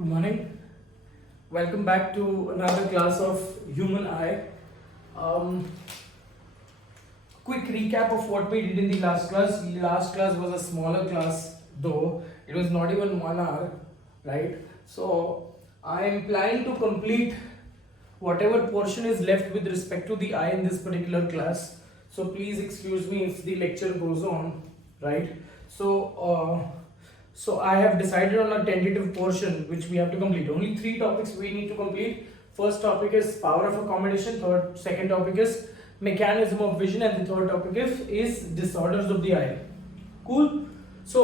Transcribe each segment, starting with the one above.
Good morning. Welcome back to another class of human eye. Um, Quick recap of what we did in the last class. The last class was a smaller class, though it was not even 1 hour, right? So I am planning to complete whatever portion is left with respect to the eye in this particular class. So please excuse me if the lecture goes on, right? So I have decided on a tentative portion which we have to complete. Only 3 topics we need to complete. First topic is power of accommodation. Second topic is mechanism of vision, and the third topic is disorders of the eye. Cool. So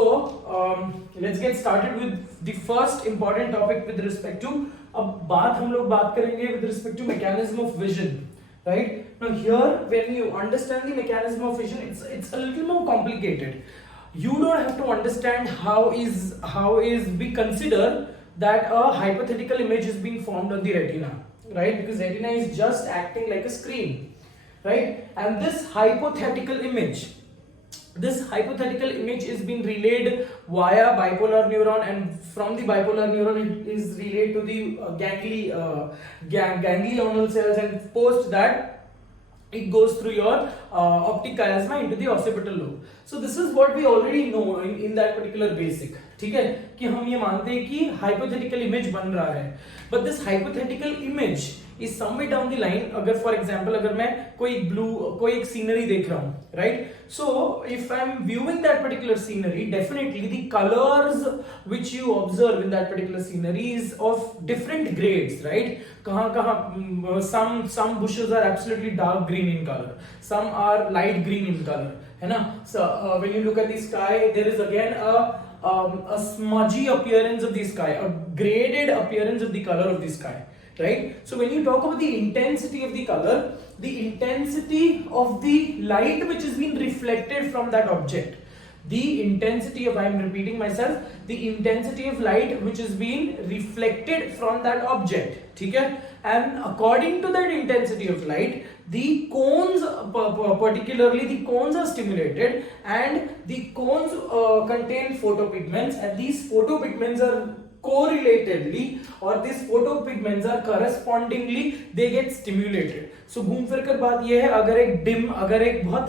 let's get started with the first important topic with respect to. अब हम लोग बात करेंगे with respect to mechanism of vision, right? Now here, when you understand the mechanism of vision, it's a little more complicated. You don't have to understand how is we consider that a hypothetical image is being formed on the retina, right? Because retina is just acting like a screen, right? And this hypothetical image is being relayed via bipolar neuron, and from the bipolar neuron it is relayed to the ganglional cells, and post that it goes through your optic chiasma into the occipital lobe. So this is what we already know in that particular basic. ठीक है कि हम ये मानते हैं कि hypothetical image बन रहा है, but this hypothetical image is somewhere down the line. अगर for example अगर मैं कोई एक scenery देख रहा हूँ, right? So if I'm viewing that particular scenery, definitely the colors which you observe in that particular scenery is of different grades, right? Some bushes are absolutely dark green in color, some are light green in color, है ना? So when you look at the sky, there is again a smudgy appearance of the sky, a graded appearance of the color of the sky, right? So when you talk about the intensity of the color, the intensity of the light which is being reflected from that object, the intensity of, I am repeating myself, the intensity of light which is being reflected from that object, ठीक है? And according to that intensity of light, the cones, particularly the cones are stimulated, and the cones contain photopigments, and these photopigments are correlatedly, or these photopigments are correspondingly, they get stimulated. So घूम फिर कर बात ये है, अगर एक बहुत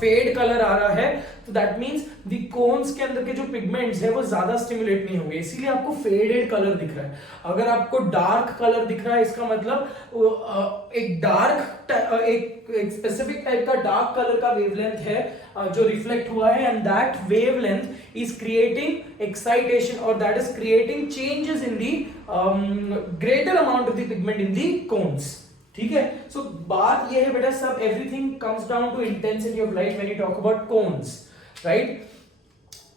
fade colour आ रहा है, तो दैट मींस द कोन्स के अंदर के जो पिगमेंट्स है वो ज्यादा स्टिमुलेट नहीं होंगे, इसीलिए आपको फेडेड कलर दिख रहा है. अगर आपको डार्क कलर दिख रहा है, इसका मतलब एक स्पेसिफिक टाइप का डार्क कलर का वेवलेंथ है जो रिफ्लेक्ट हुआ है, and that wavelength is creating excitation, और that is creating changes in the greater amount of the pigment in the cones. ठीक है? सो बात ये है बेटा, सब everything comes down to intensity of light when you talk about cones, right?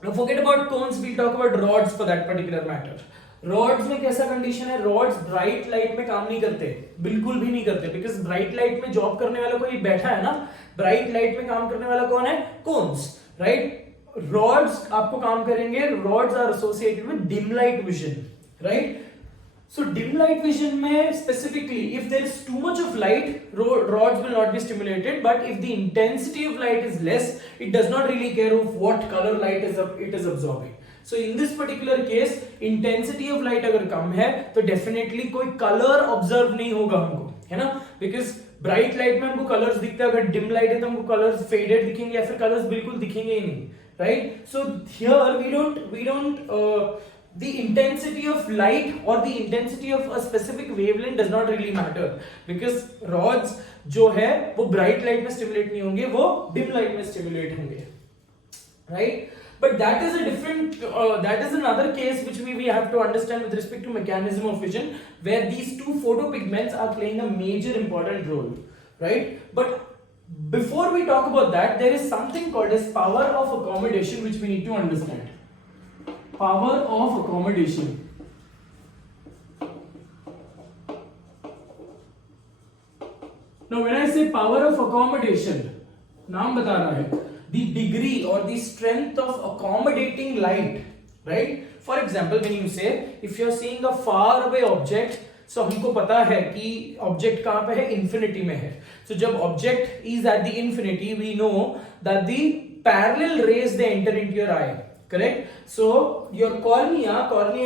Now forget about cones, we'll talk about rods for that particular matter. Rods में कैसा condition है? रॉड्स ब्राइट लाइट में काम नहीं करते, बिल्कुल भी नहीं करते, बिकॉज ब्राइट लाइट में जॉब करने वाला कोई बैठा है ना. ब्राइट लाइट में काम करने वाला कौन है? Cons, right? रॉड्स आपको काम करेंगे. Rods are associated with dim light vision, right? So dim light vision में specifically, if there is too much of light, rods will not be stimulated. But if the intensity of light is less, it does not really care of what color light it is absorbing. So in this particular case, intensity of light अगर कम है, तो definitely कोई color observe नहीं होगा हमको, है ना? Because bright light में हमको colors दिखते हैं, अगर dim light है तो हमको colors faded दिखेंगे, या फिर colors बिल्कुल दिखेंगे ही नहीं, right? So here we don't the intensity of light or the intensity of a specific wavelength does not really matter, because rods जो है वो bright light में stimulate नहीं होंगे, वो dim light में stimulate होंगे, right? But that is a different that is another case which we have to understand with respect to mechanism of vision, where these two photopigments are playing a major important role, right? But before we talk about that, there is something called as power of accommodation which we need to understand. Power of accommodation. Now when I say power of accommodation, नाम बता रहा है, the degree or the strength of accommodating light, right? For example, when you say if you are seeing a far away object, so हमको पता है कि object कहां पे है? इंफिनिटी में है. So जब object is at the infinity, we know that the parallel rays they enter into your eye, correct? So your cornea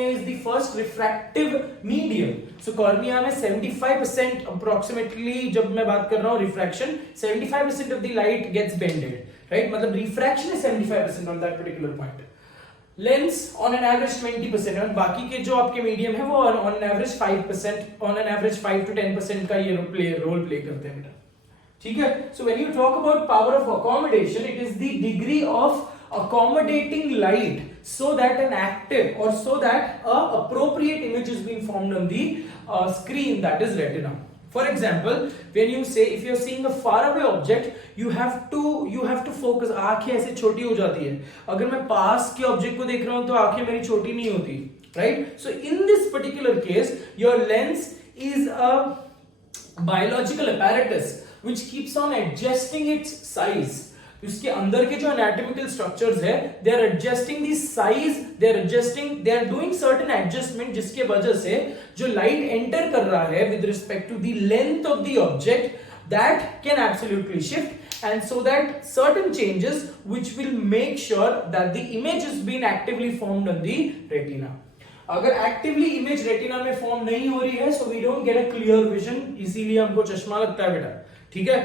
is the first refractive medium. So cornea में 75% approximately, जब मैं बात कर रहा हूँ refraction, 75% of the light gets bended, right? मतलब refraction is 75% on that particular point. Lens on an average 20%, और बाकी के जो आपके मीडियम है वो on an average 5%, on an average 5 to 10% का ये रोल प्ले करते हैं बेटा, ठीक है? So when you talk about power of accommodation, it is the degree of accommodating light so that an active or so that a appropriate image is being formed on the screen, that is retina. For example, when you say if you are seeing a far away object, you have to focus. आंखें ऐसे छोटी हो जाती है. अगर मैं पास के object को देख रहा हूं तो आंखें मेरी छोटी नहीं होती, right? So in this particular case, your lens is a biological apparatus which keeps on adjusting its size. उसके अंदर के जो anatomical structures है, they are adjusting the size, they are doing certain adjustment जिसके वजह से जो light enter कर रहा है with respect to the length of the object, that can absolutely shift, and so that certain changes which will make sure that the image is being actively formed on the retina. अगर actively image retina में form नहीं हो रही है, so we don't get a clear vision, इसीलिए हमको चश्मा लगता है बेटा, ठीक है?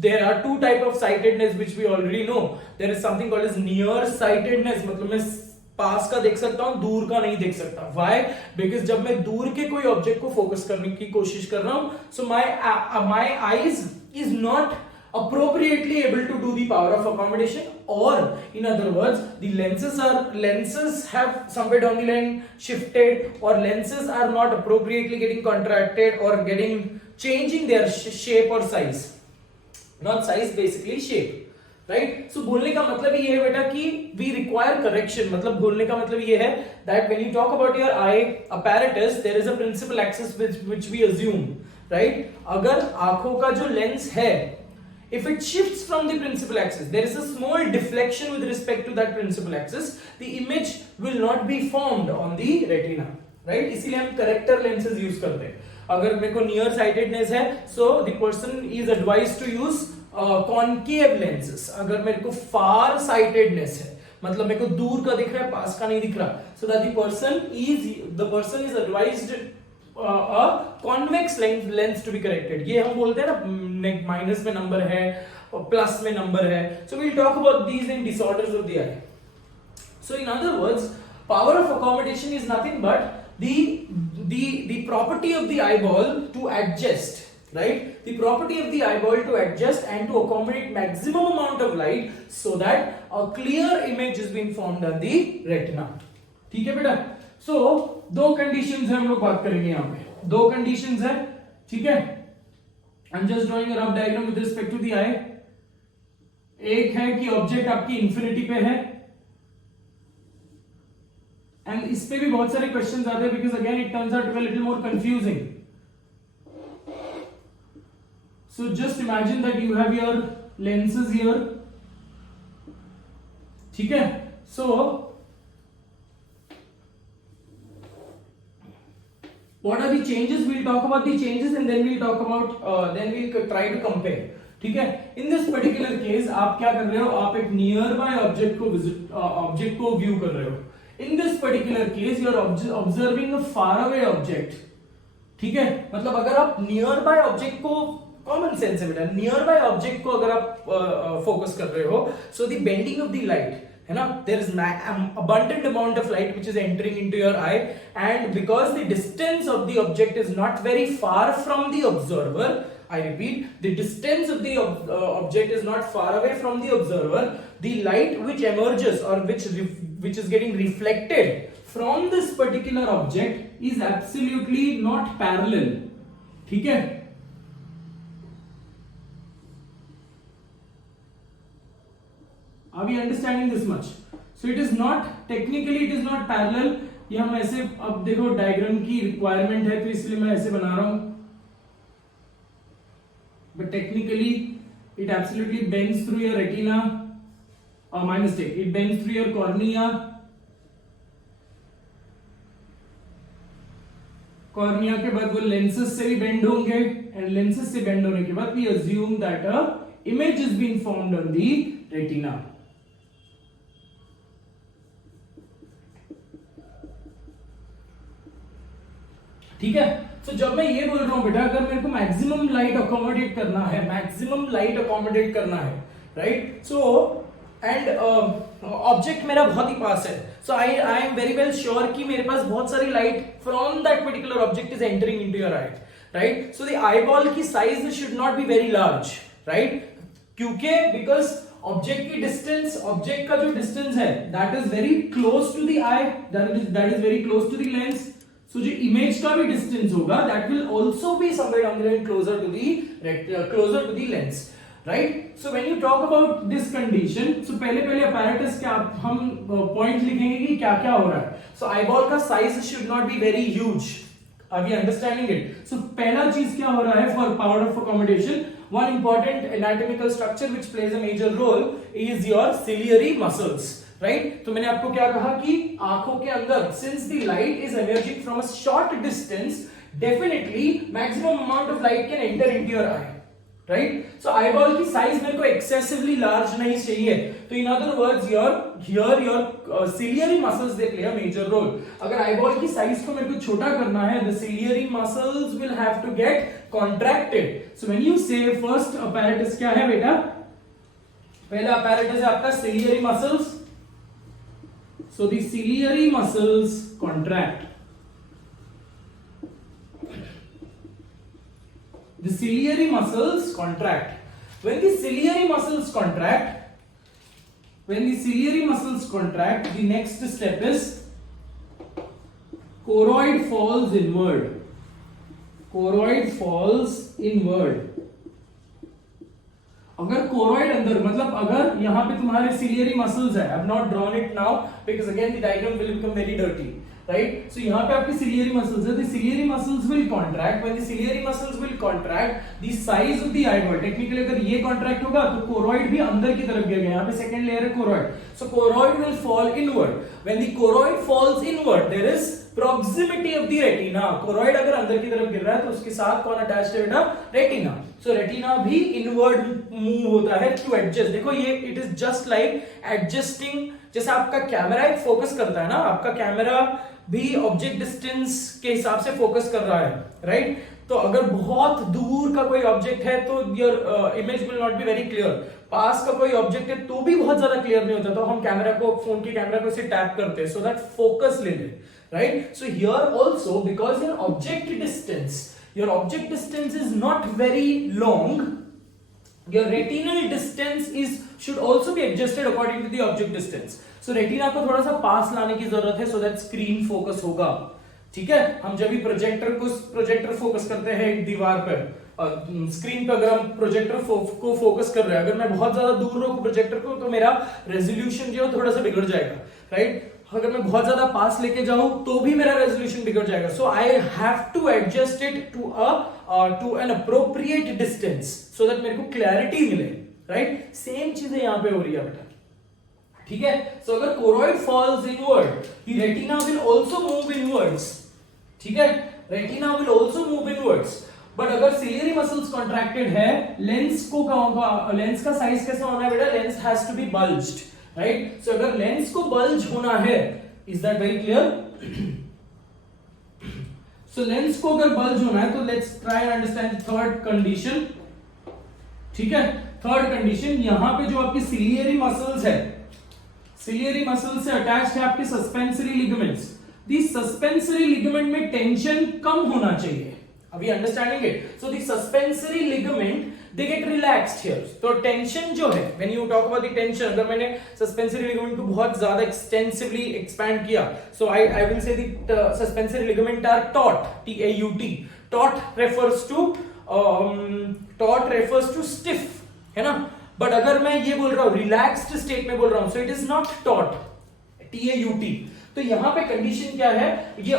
There are two type of sightedness which we already know. There is something called as near sightedness, मतलब मैं पास का देख सकता हूं, दूर का नहीं देख सकता. Why? Because जब मैं दूर के कोई ऑब्जेक्ट को फोकस करने की कोशिश कर रहा हूं, so my eyes is not appropriately able to do the power of accommodation, or in other words, the lenses have somewhere down the line shifted, or lenses are not appropriately getting contracted or getting changing their shape or size. Not size, basically shape, right? So बोलने का मतलब ये है बेटा कि we require correction. मतलब बोलने का मतलब ये है that when you talk about your eye apparatus, there is a principal axis which we assume, right? अगर आंखों का जो लेंस है, if it shifts from the principal axis, there is a small deflection with respect to that principal axis, the image will not be formed on the retina, right? इसीलिए हम corrector lenses use करते हैं. अगर मेरे को near sightedness है, so the person is advised to use concave lenses. अगर मेरे को फार साइटेडनेस है, मतलब मेरे को दूर का दिख रहा है, पास का नहीं दिख रहा, so that the person is advised a convex lens to be corrected. ये हम बोलते हैं ना, माइनस में नंबर है और प्लस में नंबर है. So we'll talk about these in disorders of the eye. So in other words, power of accommodation is nothing but the property of the eyeball to adjust, right? The property of the eyeball to adjust and to accommodate maximum amount of light so that a clear image is being formed on the retina. ठीक है बेटा? So दो conditions है, हम लोग बात करेंगे यहाँ पे. दो conditions है, ठीक है? I'm just drawing a rough diagram with respect to the eye. एक है कि ऑब्जेक्ट आपकी इंफिनिटी पे है, एंड इस पे भी बहुत सारे क्वेश्चंस आते हैं because again it turns out to be little more confusing. So just imagine that you have your lenses here, ठीक है? सो what are the changes? We'll talk about the changes and then we'll talk about then we'll try to compare, ठीक है? In this particular case आप क्या कर रहे हो, आप एक नियर बाय ऑब्जेक्ट को व्यू कर रहे हो. In this particular case you are observing a far away object, ठीक है? मतलब अगर आप नियर बाय ऑब्जेक्ट को, कॉमन सेंस है बेटा, नियर बाय ऑब्जेक्ट को अगर आप फोकस कर रहे हो, so the bending of the light है ना, there is abundant amount of light which is entering into your eye, and because the distance of the object is not very far from the observer, I repeat, the distance of the object is not far away from the observer, the light which emerges or which is getting reflected from this particular object is absolutely not parallel, ठीक है? Are we understanding this much? So it is not, technically it is not parallel. ये हम ऐसे, अब देखो diagram की requirement है तो इसलिए मैं ऐसे बना रहा हूं, but technically it absolutely bends through your retina. My mistake, it bends through your cornea. Cornea के बाद वो लेंसेस से भी बेंड होंगे, एंड लेंसेस से बेंड होने के बाद we assume that a image is being formed on the retina. ठीक है। तो जब मैं ये बोल रहा हूं बेटा, अगर मेरे को मैक्सिमम लाइट अकोमोडेट करना है, मैक्सिमम लाइट अकोमोडेट करना है, राइट, सो एंड ऑब्जेक्ट मेरा बहुत ही पास है, so I am very well sure कि मेरे पास बहुत सारी light from that particular object is entering into your eye, right. So the eyeball की size should not be very large, right, क्योंकि बिकॉज ऑब्जेक्ट की डिस्टेंस, ऑब्जेक्ट का जो डिस्टेंस है that is very close to the eye, that is very close to the lens. So जो image का भी distance होगा that will also be somewhere down the line closer to the lens, right. So when you talk about this condition, so पहले apparatus क्या हम point लिखेंगे कि क्या क्या हो रहा है। सो आईबॉल का size should not be very huge, are we understanding it. So पहला चीज क्या हो रहा है for power of accommodation, one important anatomical structure which plays a major role is your ciliary muscles, right। तो मैंने आपको क्या कहा कि आंखों के अंदर since the light is emerging from a short distance, definitely maximum amount of light can enter into your eye, right। so eyeball की size मेरे को excessively large नहीं चाहिए, तो in other words your ciliary muscles they play a major role। अगर eyeball की size को मेरे को छोटा करना है, the ciliary muscles will have to get contracted। so when you say first apparatus क्या है बेटा, पहला apparatus है आपका ciliary muscles। so the ciliary muscles contract, the ciliary muscles contract। when the ciliary muscles contract, the next step is choroid falls inward, अगर choroid अंदर मतलब अगर यहां पे तुम्हारे सिलियरी मसल्स है, I have not drawn it now because again the diagram will become very dirty, right. So यहां पे आपकी सिलियरी मसल्स है, the ciliary muscles will contract, when the ciliary muscles will contract the size of the eyeball, technically अगर ये contract होगा तो choroid भी अंदर की तरफ गिरेगा, यहां पे सेकंड लेयर है choroid, so choroid will fall inward, when the choroid falls inward there is proximity of the retina। Choroid अगर अंदर की तरफ गिर रहा है तो उसके साथ कौन अटैच्ड है बेटा, रेटिना। सो रेटिना भी इनवर्ड मूव होता है टू एडजस्ट, देखो ये it is just like adjusting, जैसे आपका कैमरा एक फोकस करता है ना, आपका कैमरा भी ऑब्जेक्ट डिस्टेंस के हिसाब से फोकस कर रहा है, राइट। तो अगर बहुत दूर का कोई ऑब्जेक्ट है तो your image will not be very clear, पास का कोई ऑब्जेक्ट है तो भी बहुत ज्यादा क्लियर नहीं होता, तो हम कैमरा को, फोन के कैमरा को ऐसे टैप करते हैं सो दैट फोकस ले ले, right। so here also because your object distance is not very long, your retinal distance should also be adjusted according to the object distance। so retina को थोड़ा सा पास लाने की जरूरत है so that screen focus होगा, ठीक है। हम जब भी प्रोजेक्टर फोकस करते हैं एक दीवार पर, स्क्रीन पर अगर हम प्रोजेक्टर को फोकस कर रहे हैं, अगर मैं बहुत ज्यादा दूर रोकूं प्रोजेक्टर को तो मेरा रेजोल्यूशन जो है थोड़ा सा बिगड़ जाएगा, राइट। अगर मैं बहुत ज्यादा पास लेके जाऊं तो भी मेरा रेजोल्यूशन बिगड़ जाएगा, so I have to adjust it to an appropriate distance so that मेरे को क्लैरिटी मिले, राइट। सेम चीजें यहां पे हो रही है बेटा, ठीक है। सो अगर choroid falls inward, the retina will also move inwards, ठीक है, retina will also move inwards. But अगर सिलियरी मसल्स कॉन्ट्रैक्टेड है, लेंस का साइज कैसा होना है बेटा, lens has to be bulged, right. So अगर लेंस को बल्ज होना है, is that very clear. So lens को अगर बल्ज होना है तो let's try and understand third condition, ठीक है। थर्ड कंडीशन, यहां पे जो आपकी सिलियरी मसल्स है, सिलियरी मसल्स से अटैच्ड है आपके सस्पेंसरी लिगामेंट्स, दी सस्पेंसरी लिगामेंट में टेंशन कम होना चाहिए, are we understanding it? so the suspensory ligament they get relaxed here, तो टेंशन जो है, when you talk about the tension, अगर मैंने suspensory ligament को बहुत ज्यादा extensively expand किया, so I will say the suspensory ligament are taut, T-A-U-T, taut refers to stiff, है ना। बट अगर मैं ये बोल रहा हूं रिलैक्स्ड स्टेट में बोल रहा हूं, so it is not taut, T-A-U-T। तो यहां पे कंडीशन क्या है ये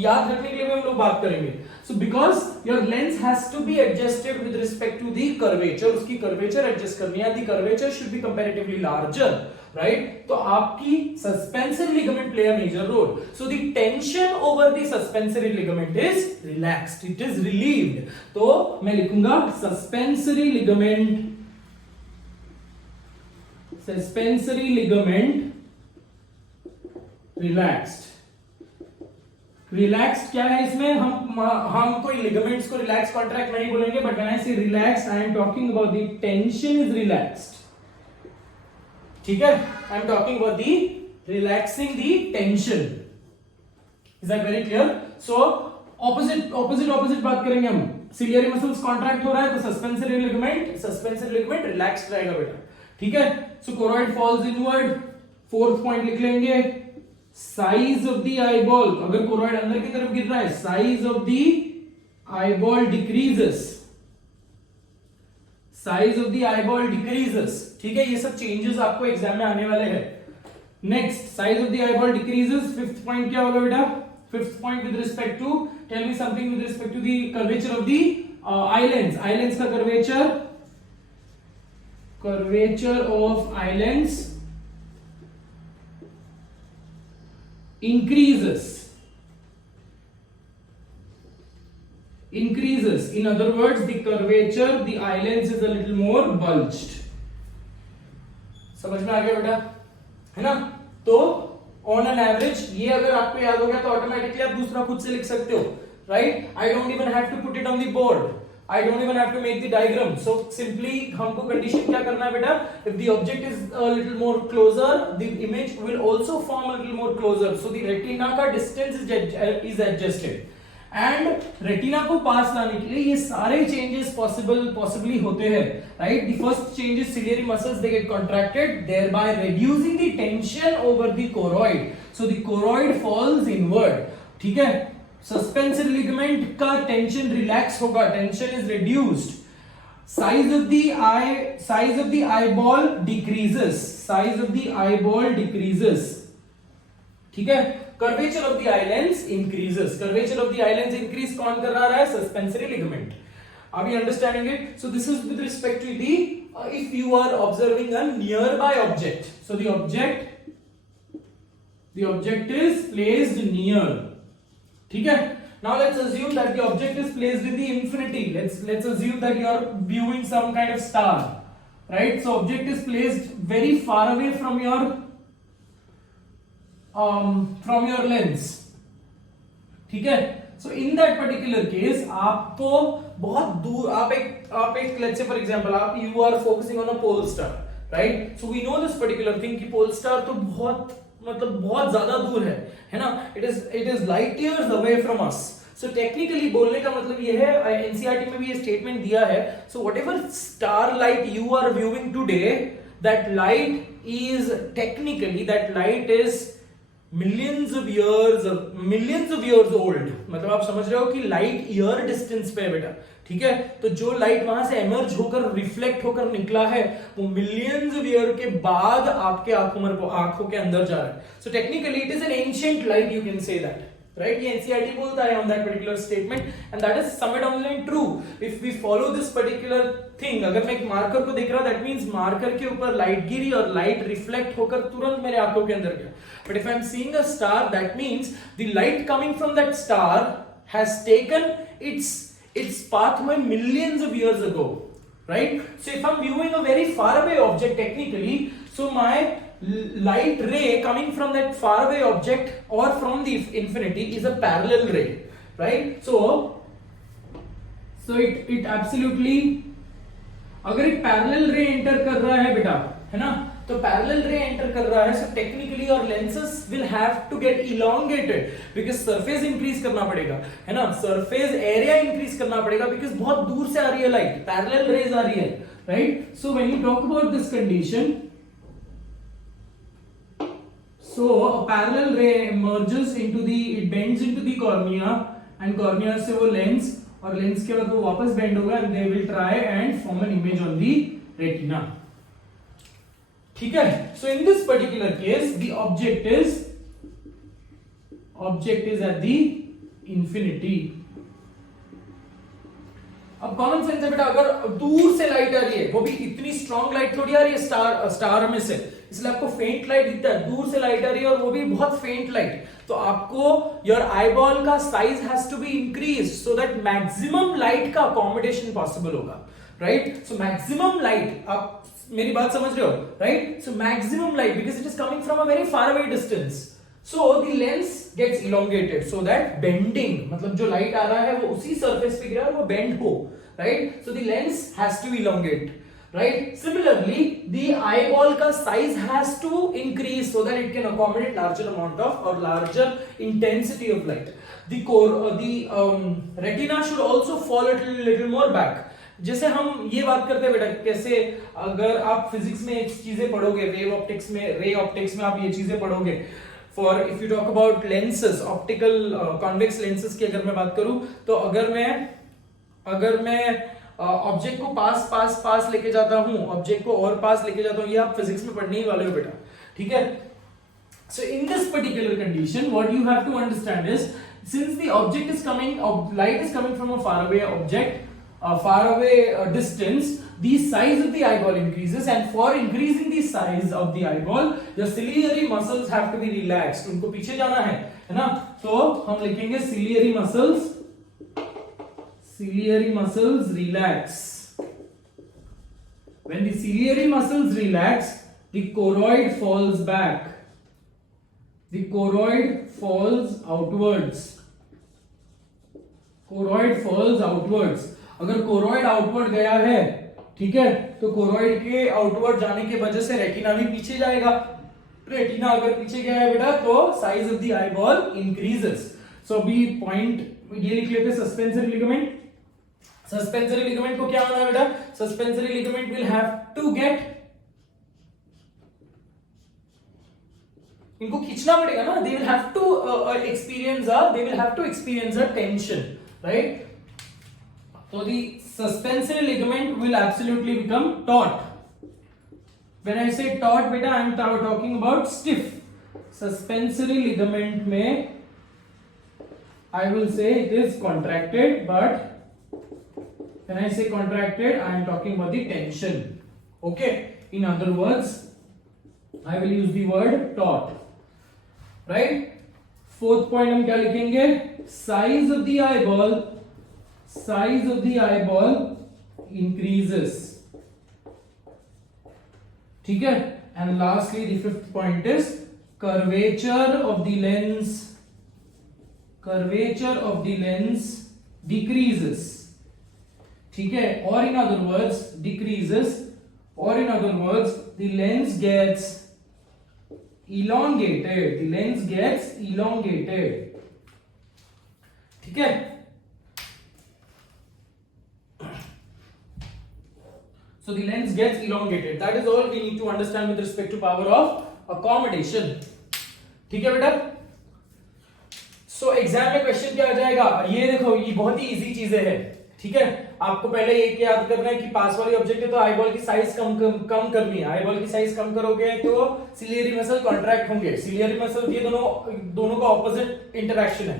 याद रखने के लिए हम लोग बात करेंगे। So because your lens has to be adjusted with respect to the curvature, उसकी कर्वेचर एडजस्ट करनी है, the curvature should be comparatively larger, right. तो आपकी suspensory ligament play a major role, so the tension over the suspensory ligament is relaxed, it is relieved. तो मैं लिखूंगा suspensory ligament relaxed relax क्या है इसमें, हम कोई लिगामेंट्स को रिलैक्स कॉन्ट्रैक्ट नहीं बोलेंगे, बट व्हेन आई से relax I am talking about the tension is relaxed, ठीक है, I am talking about the relaxing the tension, is that very clear? So opposite बात करेंगे हम, सिलियरी मसल्स कॉन्ट्रैक्ट हो रहा है तो सस्पेंसरी लिगामेंट रिलैक्स्ड रहेगा बेटा, ठीक है। So choroid falls inward, fourth point लिख लेंगे, साइज ऑफ द आईबॉल, अगर कोरॉइड अंदर की तरफ गिर रहा है, size of the eyeball decreases, size of the eyeball decreases, ठीक है, ये सब चेंजेस आपको एग्जाम में आने वाले हैं। Next, size of the eyeball decreases, fifth point क्या होगा बेटा? Fifth point with respect to, tell me something with respect to the curvature of the eye lens, eye lens का curvature of eye lens increases, in other words the curvature, the islands is a little more bulged, समझ में आ गया बेटा, है ना? तो on an average ये अगर आपको याद हो गया तो ऑटोमेटिकली आप दूसरा खुद से लिख सकते हो, right? I don't even have to put it on the board, I don't even have to make the diagram. So simply हमको condition क्या करना है बेटा? If the object is a little more closer, the image will also form a little more closer. So the retina का distance is adjusted. And retina को पास लाने के लिए ये सारे changes possibly होते हैं, right? The first change is ciliary muscles, they get contracted, thereby reducing the tension over the choroid. So the choroid falls inward, ठीक है? सस्पेंसरी लिगामेंट का टेंशन रिलैक्स होगा, tension is reduced, size of the eyeball decreases, ठीक है, curvature of the islands increases, increase कौन कर रहा है? Suspensory ligament. Are we understanding it? So this is with respect to the if you are observing a nearby object, so the object is placed near, ठीक है। Now let's assume that the object is placed in the infinity. Let's assume that you are viewing some kind of star, right? So object is placed very far away from your lens, ठीक है। So in that particular case आपको बहुत दूर, आप एक let's say for example you are focusing on a pole star, right? So we know this particular thing कि pole star तो बहुत ज्यादा दूर है ना? It is light years away from us. So technically बोलने का मतलब ये है, एनसीईआरटी में भी ये स्टेटमेंट दिया है, so whatever star light you are viewing today, that light is millions of years old. मतलब आप समझ रहे हो कि लाइट ईयर डिस्टेंस पे है बेटा, ठीक है। तो जो लाइट वहां से एमर्ज होकर रिफ्लेक्ट होकर निकला है वो मिलियंस ऑफ ईयर के बाद आपके आंखों के अंदर जा रहा है। So technically it is an ancient light, you can say that, right? ये एनसीईआरटी बोलता है on that particular statement, and that is somewhere down the line true if we follow this particular thing. अगर मैं एक marker को देख रहा हूं, दैट मींस मार्कर के ऊपर लाइट गिरी और लाइट रिफ्लेक्ट होकर तुरंत मेरे आंखों के अंदर गया। But if I am seeing a star, that means the light coming from that star has taken its pathway millions of years ago, right? So if I'm viewing a very far away object technically, so my light ray coming from that far away object or from the infinity is a parallel ray, right? So it absolutely, अगर एक parallel ray enter कर रहा है बेटा, है ना, तो parallel रे एंटर कर रहा है, सो टेक्निकली और lenses will have to get elongated because surface increase करना पड़ेगा, है ना, सरफेस एरिया इंक्रीज करना पड़ेगा बिकॉज बहुत दूर से आ रही है लाइट, पैरेलल रेज आ रही है, right? So when you talk about this condition, so a parallel ray emerges it bends into the cornea and cornea से वो लेंस, और लेंस के बाद वो वापस बेंड होगा and they will try and form an image on the retina, ठीक है। So in this particular case the object is at the infinity. अब कॉमन सेंस है बेटा, अगर दूर से लाइट आ रही है, वो भी इतनी स्ट्रॉन्ग लाइट थोड़ी आ रही है स्टार में से, इसलिए आपको फेंट लाइट दिखता है, दूर से लाइट आ रही है और वो भी बहुत फेंट लाइट, तो आपको योर आईबॉल का size has to be increase so that maximum light का अकोमोडेशन पॉसिबल होगा, राइट? सो मैक्सिमम लाइट, आप मेरी बात समझ रहे हो, right? So maximum light because it is coming from a very far away distance, So the lens gets elongated so that bending, मतलब जो light आ रहा है वो उसी surface पे गिरा और वो bend हो, right? So the lens has to elongate, right? Similarly, the eyeball का size has to increase so that it can accommodate larger amount of or larger intensity of light. The retina should also fall a little more back. जैसे हम ये बात करते हैं बेटा, कैसे अगर आप फिजिक्स में एक चीजें पढ़ोगे, रे ऑप्टिक्स में आप ये चीजें पढ़ोगे. For if you talk about lenses, optical convex lenses की अगर मैं बात करूं, तो अगर मैं ऑब्जेक्ट को पास लेके जाता हूं, ऑब्जेक्ट को और पास लेके जाता हूं, ये आप फिजिक्स में पढ़ने ही वाले हो बेटा, ठीक है. So in this particular condition, what you have to understand is, since the object is coming, light is coming from a faraway object, distance, the size of the eyeball increases, and for increasing the size of the eyeball, the ciliary muscles have to be relaxed. उनको पीछे जाना है ना, तो हम लिखेंगे ciliary muscles relax. When the ciliary muscles relax, the choroid falls back. The choroid falls outwards. अगर choroid outward गया है, ठीक है, तो कोरोइड के आउटवर्ड जाने की वजह से रेटिना भी पीछे जाएगा. रेटिना अगर पीछे गया है बेटा, तो size of the eyeball increases. So अभी पॉइंट ये लिख लेते हैं, सस्पेंसरी लिगामेंट. सस्पेंसरी लिगामेंट को क्या होना है बेटा? Suspensory ligament will have to get, इनको खींचना पड़ेगा ना, they will have to experience a tension, right? So the suspensory ligament will absolutely become taut. When I say taut beta, I am talking about stiff. Suspensory ligament में I will say it is contracted, but when I say contracted, I am talking about the tension. Okay? In other words, I will use the word taut. Right? Fourth point हम क्या लिखेंगे? Size of the eyeball increases. ठीक है? And lastly, the fifth point is curvature of the lens decreases. ठीक है? Or in other words, decreases. Or in other words, the lens gets elongated. ठीक है? So the lens gets elongated. That is all we need to understand with respect to power of accommodation. ठीक है बेटा? So exam में question क्या आ जाएगा? ये देखो, ये बहुत ही इजी चीजें हैं. ठीक है, आपको पहले ये याद करना है कि पास वाली ऑब्जेक्ट है तो आईबॉल की साइज कम करनी है. आईबॉल की साइज कम करोगे तो सिलियरी मसल कॉन्ट्रैक्ट होंगे. सिलियरी मसल, ये दोनों का ऑपोजिट इंटरेक्शन है.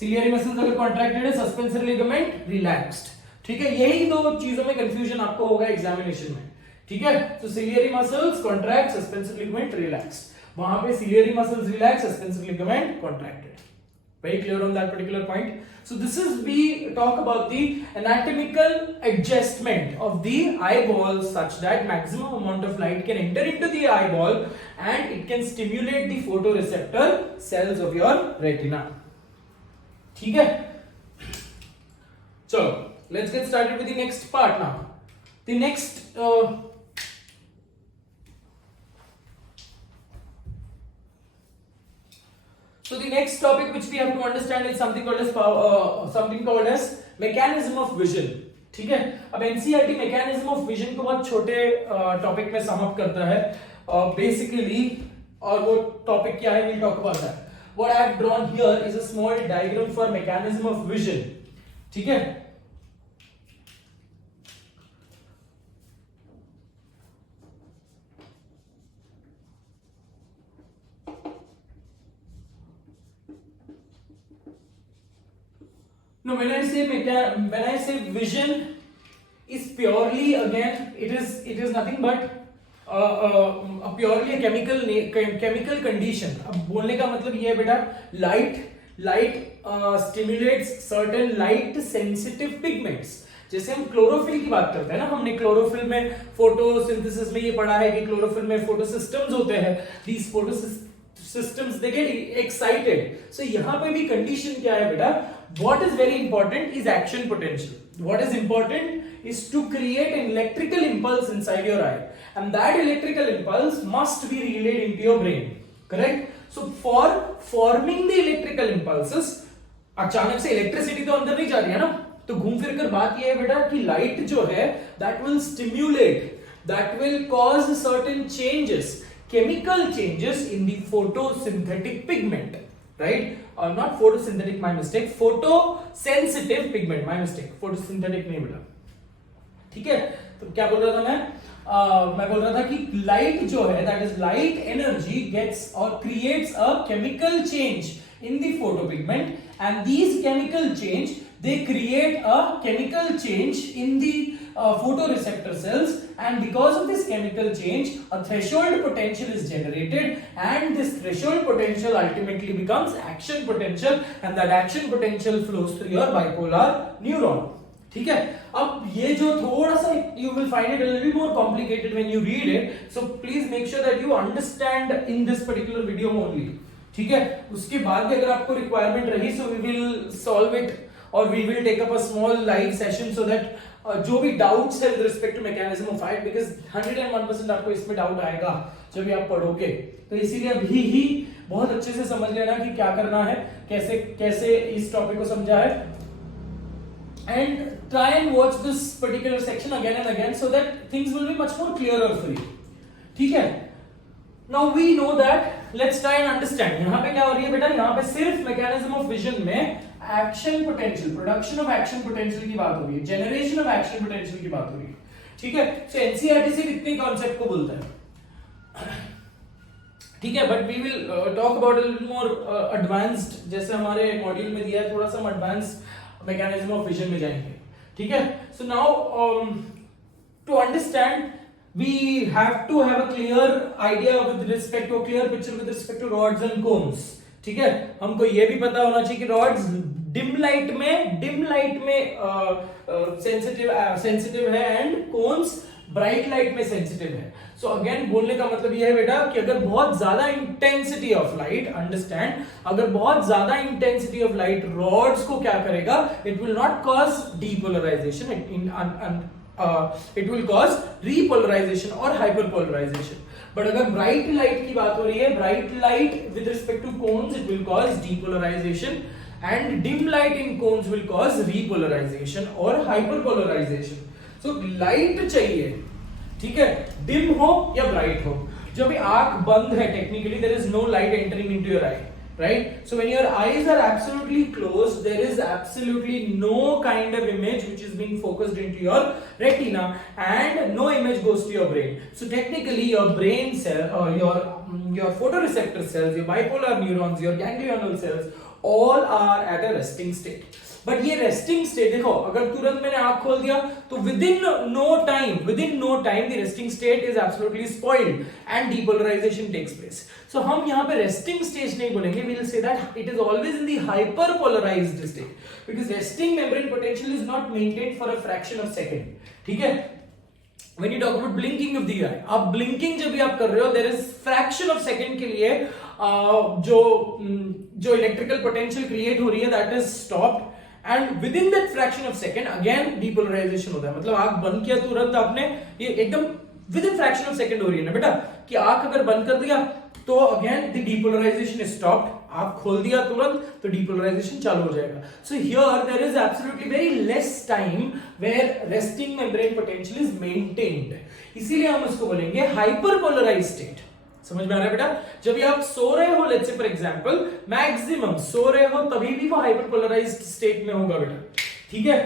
सिलियरी मसल्स अगर कॉन्ट्रैक्टेड है, सस्पेंसरी लिगामेंट रिलैक्स्ड. ठीक है, यही दो चीजों में कंफ्यूजन आपको होगा एग्जामिनेशन में. ठीक है, तो ciliary muscles contract, suspensory ligament relaxed. वहां पे ciliary muscles relax, suspensory ligament contracted. Very clear on that particular point. So this is, we talk about the anatomical adjustment of the eyeball such that maximum amount of light can enter into the eyeball and it can stimulate the photoreceptor cells of your retina. ठीक है, चलो let's get started with the next part now. The next so the next topic which we have to understand is something called as mechanism of vision. ठीक है, अब NCERT mechanism of vision को बहुत छोटे topic में sum up करता है basically, और वो टॉपिक क्या है, we'll talk about that. What I have drawn here is a small diagram for mechanism of vision. ठीक है, no, when I say vision is purely, again, it is nothing but purely a chemical condition. अब बोलने का मतलब ये है बेटा, light stimulates certain light sensitive pigments. जैसे हम क्लोरोफिल की बात करते हैं ना, हमने क्लोरोफिल में फोटोसिंथेसिस में ये पढ़ा है कि क्लोरोफिल में फोटोसिस्टम्स होते हैं. These systems they get excited. So यहाँ पे भी condition क्या है बेटा? What is very important is action potential. What is important is to create an electrical impulse inside your eye, and that electrical impulse must be relayed into your brain. Correct? So for forming the electrical impulses, अचानक से electricity तो अंदर नहीं जा रही है ना, तो घूम फिर कर बात यह है बेटा कि लाइट जो है that will stimulate, that will cause certain changes, chemical changes in the photosynthetic pigment, right? Not photosynthetic, my mistake, photosensitive pigment, my mistake, photosynthetic नहीं बेटा, ठीक है? तो क्या बोल रहा था मैं बोल रहा था कि लाइट जो है that is light energy gets or creates a chemical change in the photopigment, and these chemical change they create a chemical change in the photoreceptor cells, and because of this chemical change a threshold potential is generated, and this threshold potential ultimately becomes action potential, and that action potential flows through your bipolar neuron. ठीक है? अब ये जो थोड़ा सा you will find it a little more complicated when you read it, so please make sure that you understand in this particular video only. ठीक है? उसके बाद भी अगर आपको रिक्वायरमेंट रही so we will solve it or we will take up a small live session so that जो भी डाउट्स है with respect to mechanism of fight, because 101% आपको इसमें डाउट आएगा जब भी आप पढ़ोगे, तो इसीलिए अभी ही बहुत अच्छे से समझ लेना कि क्या करना है, कैसे कैसे इस टॉपिक को समझा है, and try and watch this particular section again and again so that things will be much more clearer for you. ठीक है? Now we know that, let's try and understand. यहाँ पे क्या हो रही है बेटा? यहाँ पे सिर्फ mechanism of vision में action potential, production of action potential की बात हो रही है, generation of action potential की बात हो रही है. ठीक है? So NCERT से कितने concept को बोलता है? ठीक है, but we will talk about a little more advanced, जैसे हमारे मॉड्यूल में दिया है, थोड़ा सा हम advanced mechanism of vision में जाएंगे. ठीक है? So now to understand we have to have a clear idea with respect to, a clear picture with respect to rods and cones. ठीक है? हमको ये भी पता होना चाहिए कि rods dim light में sensitive है and cones ब्राइट लाइट में सेंसिटिव है. सो अगेन बोलने का मतलब यह है बेटा कि अगर बहुत ज्यादा इंटेंसिटी ऑफ लाइट, अंडरस्टैंड, अगर बहुत ज्यादा इंटेंसिटी ऑफ लाइट रॉड्स को क्या करेगा, it will not cause depolarization, it will cause repolarization और हाइपरपोलराइजेशन. बट अगर ब्राइट लाइट की बात हो रही है, bright light with respect to cones it will cause depolarization, and dim light in cones will cause repolarization और hyperpolarization. तो light चाहिए, ठीक है, डिम हो या ब्राइट हो. जब भी आंख बंद है, technically there is no light entering into your eye, right? So when your eyes are absolutely closed, there is absolutely no kind of image which is being focused into your retina, and no image goes to your brain. So technically your brain cell, your photoreceptor cells, your bipolar neurons, your ganglional cells, all are at a resting state. But ये resting state देखो, अगर तुरंत मैंने आंख खोल दिया तो within no time the resting state is absolutely spoiled and depolarization takes place. So हम यहाँ पे रेस्टिंग स्टेज नहीं बोलेंगे, we will say that it is always in the hyperpolarized state, because resting membrane potential is not maintained for a fraction of second. ठीक है? When you talk about blinking of the eye, आप blinking जब भी आप कर रहे हो, there is fraction of second के लिए जो electrical potential create हो रही है, that is stopped, and within that fraction of second again depolarization होता है. मतलब आंख बंद किया तुरंत आपने, ये एकदम within fraction of second हो रही है ना बेटा, कि आंख अगर बंद कर दिया तो again the depolarization is stopped, आप खोल दिया तुरंत तो depolarization चालू हो जाएगा. So here there is absolutely very less time where resting membrane potential is maintained. इसीलिए हम उसको बोलेंगे hyperpolarized state. समझ में आ रहा है बेटा? जब आप सो रहे हो, let's say for example maximum so रहे हो, तभी भी वो हाइपरपोलराइज्ड स्टेट में होगा बेटा. ठीक है?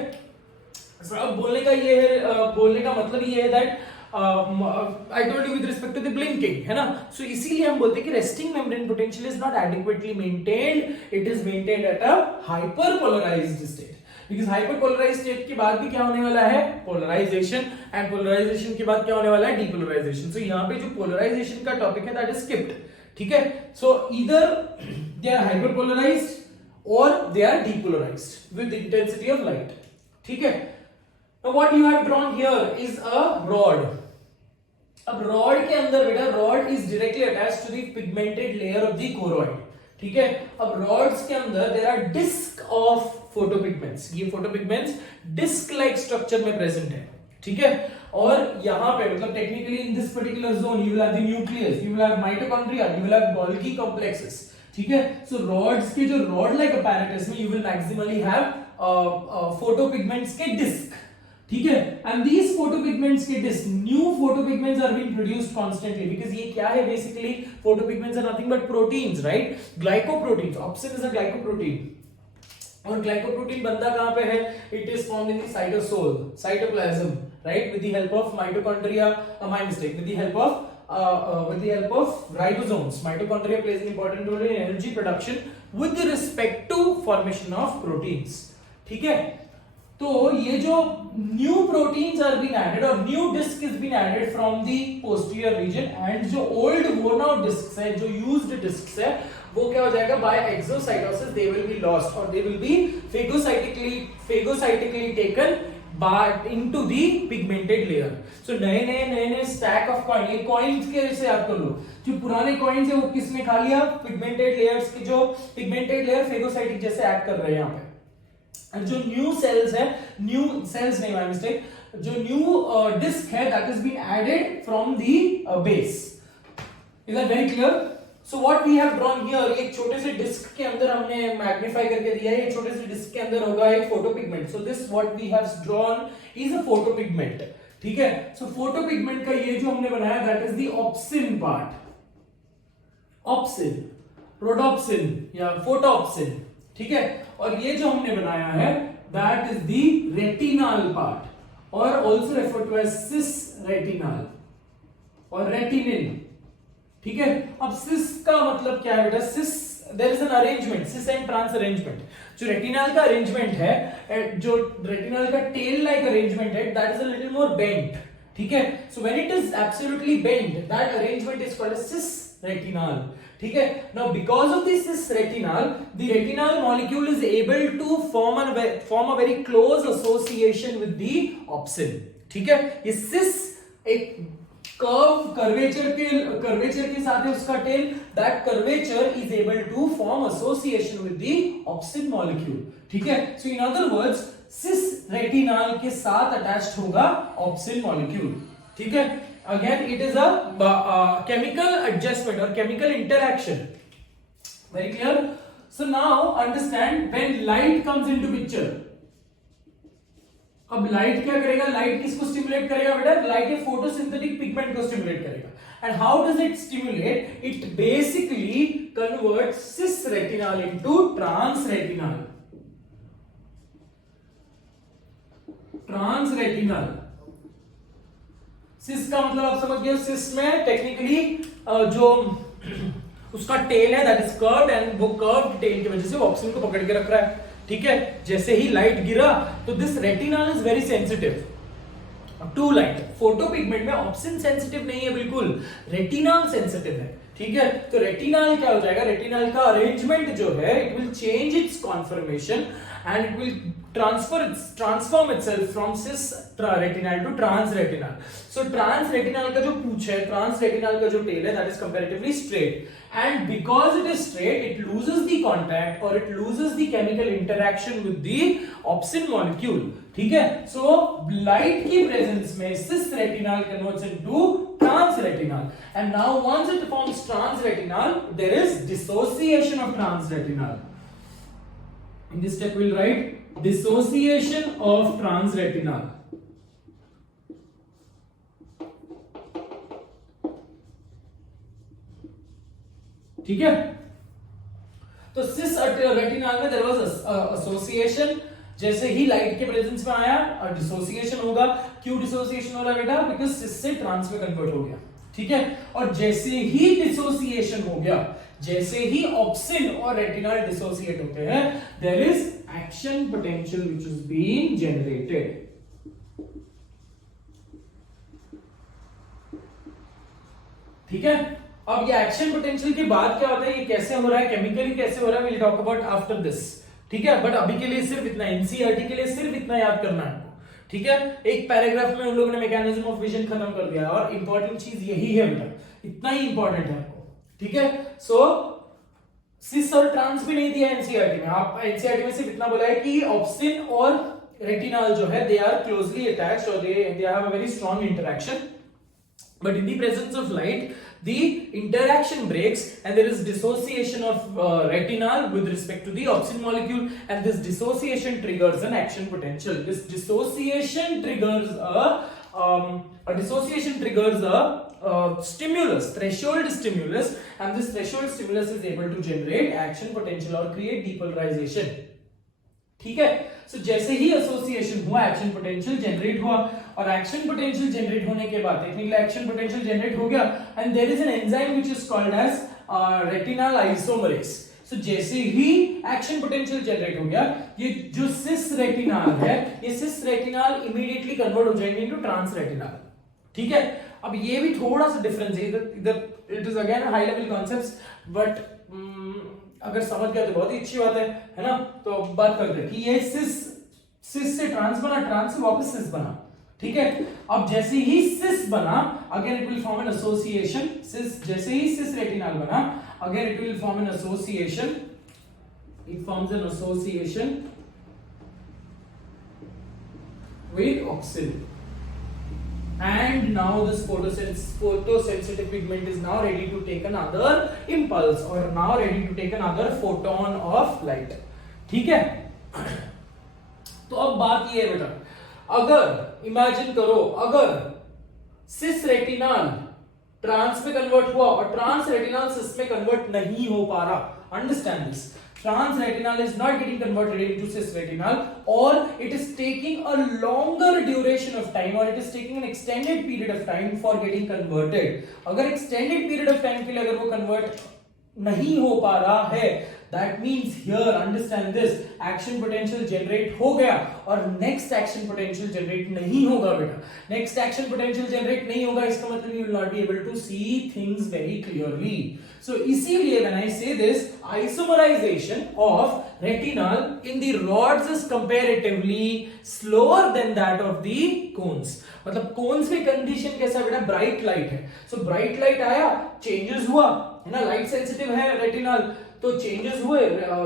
अब बोलने का मतलब ये है that I told you with respect to the blinking, है ना? So इसीलिए हम बोलते हैं कि resting membrane potential is not adequately maintained, it is maintained at a hyperpolarized state. Because hyperpolarized state के बाद भी क्या होने वाला है? Polarization, and polarization के बाद क्या होने वाला है? Depolarization. So यहाँ पे जो polarization का topic है that is skipped. ठीक है? So either they are hyperpolarized or they are depolarized with intensity of light. ठीक है? Now what you have drawn here is a rod. अब रॉड के अंदर बेटा, rod is directly attached to the pigmented layer of the choroid, ठीक है। अब rods के अंदर there are disc of photopigments, ये फोटोपिगमेंट्स डिस्क लाइक स्ट्रक्चर में प्रेजेंट है, ठीक है। और यहां पे मतलब technically in this particular zone you will have the nucleus, you will have mitochondria, you will have Golgi complexes, ठीक है। सो रॉड्स के जो रॉड लाइक अपैरेटस में you will maximally have photopigments के डिस्क, ठीक है। एंड दीज फोटोपिगमेंट्स के disc, new photopigments are being produced constantly, because ये क्या है basically, photopigments are nothing but proteins, right, glycoproteins. Opsin is a glycoprotein, और glycoprotein बनता कहां पे है, it is formed in the cytosol, cytoplasm, right, with the help of mitochondria, my mistake, with the help of ribosomes. Mitochondria plays an important role in energy production with respect to formation of proteins, ठीक है। तो ये जो new proteins are been added और new disc is been added from the posterior region, and जो old worn out discs है, जो used discs है, वो क्या हो जाएगा, by exocytosis they will be lost और they will be phagocytically taken into the pigmented layer. So नए stack of coin, ये coins के जैसे याद कर लो, जो पुराने coins है वो किसने खा लिया, pigmented layers की जो pigmented layer phagocytic जैसे एक्ट कर रहे हैं यहाँ पे। और जो न्यू सेल्स है, न्यू सेल्स नहीं, माय मिस्टेक, जो न्यू डिस्क है that is been added from the base. Is that very clear? So what we have drawn here, एक छोटे से डिस्क के अंदर हमने मैग्नीफाई करके दिया है, एक छोटे से डिस्क के अंदर होगा एक photopigment. So this what we have drawn is a photopigment, ठीक है। सो फोटोपिगमेंट का ये जो हमने बनाया that is the opsin part, opsin, rhodopsin या फोटोप्सिन, ठीक है। और ये जो हमने बनाया है that is the retinal part और also referred to as cis retinal और रेटिनिन, ठीक है। अब सिस का मतलब क्या है बेटा, cis there is an arrangement, cis and trans arrangement. जो रेटिनल का अरेंजमेंट है, जो रेटिनल का टेल लाइक अरेंजमेंट है, that is a little more bent, ठीक है। So when it is absolutely bent, that arrangement is called cis retinal, ठीक है। Now because of this cis retinal, the retinal molecule is able to form a very close association with the opsin, ठीक है। ये सिस एक curvature के साथ है उसका tail, that curvature is able to form association with the opsin molecule, ठीक है। So in other words cis retinal के साथ अटैच्ड होगा ऑप्सिन मॉलिक्यूल, ठीक है। Again it is a chemical adjustment और chemical interaction, very clear. So now understand when light comes into picture, अब light क्या करेगा, लाइट किसको स्टिमुलेट करेगा बेटा, लाइट एक फोटोसिंथेटिक पिगमेंट को स्टिमुलेट करेगा। And how does it stimulate, it basically converts cis retinal into trans retinal, trans retinal. Cis का मतलब आप समझ गए, सिस में टेक्निकली जो उसका टेल है दैट इज कर्व्ड, एंड वो कर्व्ड टेल की वजह से ऑप्सिन को पकड़ के रख रहा है, ठीक है। जैसे ही लाइट गिरा तो this retinal is very sensitive to light. Photopigment में ऑप्सिन सेंसिटिव नहीं है बिल्कुल, रेटिनल सेंसिटिव है, ठीक है। तो रेटिनल क्या हो जाएगा, रेटिनल का अरेंजमेंट जो है it will change it's conformation and it will transform itself from cis retinal to trans retinal. So trans retinal का जो पूंछ है, trans retinal का जो tail है, that is comparatively straight, and because it is straight, it loses the contact or it loses the chemical interaction with the opsin molecule, ठीक है। So light की presence में cis retinal converts into trans retinal, and now once it forms trans retinal, there is dissociation of trans retinal. In this step we'll write dissociation of trans retinal, ठीक है। तो सिस retinal में there was association, जैसे ही light के presence में आया dissociation होगा। क्यों डिसोसिएशन हो रहा है बेटा, बिकॉज़ सिस से ट्रांस में कन्वर्ट हो गया, ठीक है। और जैसे ही डिसोसिएशन हो गया, जैसे ही ऑप्सिन और रेटिनल डिसोसिएट होते हैं, there is action potential which is being generated, ठीक है। अब ये एक्शन पोटेंशियल के बाद क्या होता है, ये कैसे हो रहा है, केमिकली कैसे हो रहा है, will talk about after this, ठीक है। बट अभी के लिए सिर्फ इतना, एनसीईआरटी के लिए सिर्फ इतना याद करना है, ठीक है, एक पैराग्राफ में उन लोगों ने मैकेनिज्म ऑफ विजन खत्म कर दिया और इंपॉर्टेंट चीज यही है बेटा, इतना ही इंपॉर्टेंट है आपको, ठीक है। सो सिस और ट्रांस भी नहीं दिया एनसीईआरटी में, आप एनसीईआरटी में सिर्फ इतना बोला है कि ऑप्सिन और रेटिनॉल जो है दे आर क्लोजली अटैच्ड और दे have a very strong interaction, but in the presence of light the interaction breaks and there is dissociation of retinal with respect to the opsin molecule, and this dissociation triggers an action potential. This dissociation triggers a stimulus, threshold stimulus, and this threshold stimulus is able to generate action potential or create depolarization. ठीक है, सो जैसे ही association हुआ action potential generate हुआ, और action potential generate होने के बाद technically action potential generate हो गया and there is an enzyme which is called as retinal isomerase. So जैसे ही एक्शन पोटेंशियल जनरेट हो गया, ये जो सिस रेटिनल है, ये सिस रेटिनल इमीडिएटली कन्वर्ट हो जाएंगे इनटू ट्रांस रेटिनल, ठीक है। अब ये भी थोड़ा सा डिफरेंस है, इधर it is again high level concepts, but अगर समझ गया तो बहुत ही अच्छी बात है ना। तो बात करते हैं कि ये सिस से ट्रांस बना, ट्रांस से वापस सिस बना, ठीक है। अब जैसे ही सिस बना, again it will form an association, cis जैसे ही सिस रेटिनल बना, again it will form an association, it forms an association with opsin, and now this photosensitive pigment is now ready to take another impulse or now ready to take another photon of light, ठीक है। तो अब बात ये है बेटा, अगर imagine करो अगर सिस रेटिनल ट्रांस में कन्वर्ट हुआ और ट्रांस रेटिनल सिस में कन्वर्ट नहीं हो पा रहा, understand this, trans retinal is not getting converted into cis retinal, or it is taking a longer duration of time, or it is taking an extended period of time for getting converted. अगर extended period of time के लिए अगर वो convert नहीं हो पा रहा है, that means here understand this, action potential generate हो गया और next action potential generate नहीं होगा बेटा, next action potential generate नहीं होगा, इसका मतलब you will not be able to see things very clearly. So इसीलिए when I say this, isomerization of retinal in the rods is comparatively slower than that of the cones. मतलब cones में condition कैसा बेटा, bright light है, so bright light आया, changes हुआ है ना, लाइट सेंसिटिव है रेटिनल, तो चेंजेस हुए,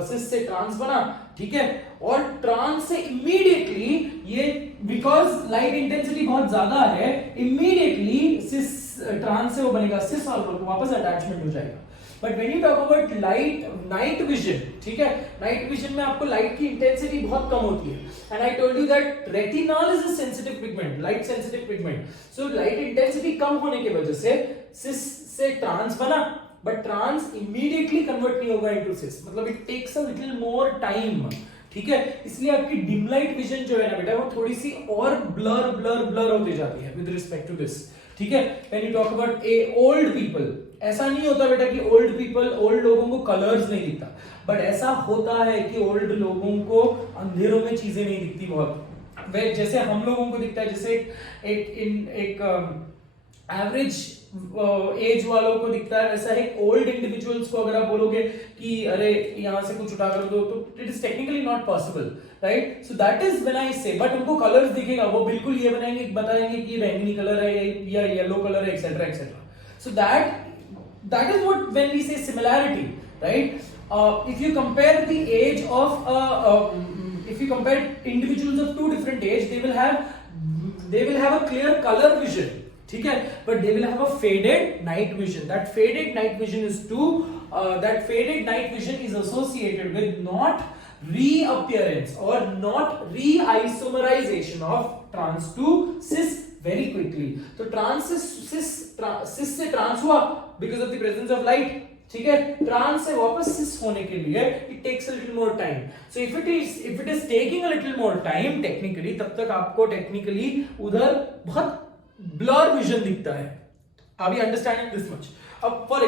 सिस से ट्रांस बना, ठीक है, और ट्रांस से इमीडिएटली ये बिकॉज लाइट इंटेंसिटी बहुत ज्यादा है, इमीडिएटली सिस ट्रांस से वो बनेगा सिस और वापस अटैचमेंट हो जाएगा। But when you talk about light night vision, ठीक है, नाइट विजन में आपको लाइट की इंटेंसिटी बहुत कम होती है, and I told you that retinal is a sensitive pigment, light sensitive pigment, so light intensity कम होने की वजह से सिस से ट्रांस बना, बट ट्रांस इमीडिएटली कन्वर्ट नहीं होगा इनटू सिस, मतलब it takes a little more time, ठीक है। इसलिए आपकी डिम लाइट विजन जो है ना बेटा, वो थोड़ी सी और ब्लर होती जाती है विद रिस्पेक्ट टू दिस, ठीक है। When you talk about A old people, ऐसा नहीं होता बेटा कि ओल्ड पीपल, ओल्ड लोगों को कलर्स नहीं दिखता, बट ऐसा होता है कि ओल्ड लोगों को अंधेरों में चीजें नहीं दिखती बहुत, जैसे हम लोगों को दिखता है, जैसे एक एवरेज एज वालों को दिखता है, वैसा एक ओल्ड इंडिविजुअल्स को अगर आप बोलोगे कि अरे यहां से कुछ उठा कर दो, तो it is technically not possible, right. So that is when I से, बट उनको कलर्स दिखेगा, वो बिल्कुल ये बनाएंगे, बताएंगे कि बैंगनी कलर है या येलो कलर है, etcetera etcetera. So that is what when we say similarity, right. If you compare the age of if you compare individuals of two different age, they will have a clear color vision, ठीक है, but they will have a faded night vision. That faded night vision is associated with not reappearance or not re-isomerization of trans to cis very quickly. So trans cis से trans हुआ because of the presence of light, ठीक है, trans से वापस सिस होने के लिए it takes a little more time. So if it is taking a little more time technically, तब तक आपको टेक्निकली उधर बहुत ब्लर विजन दिखता है। Are you understanding this much? अब फॉर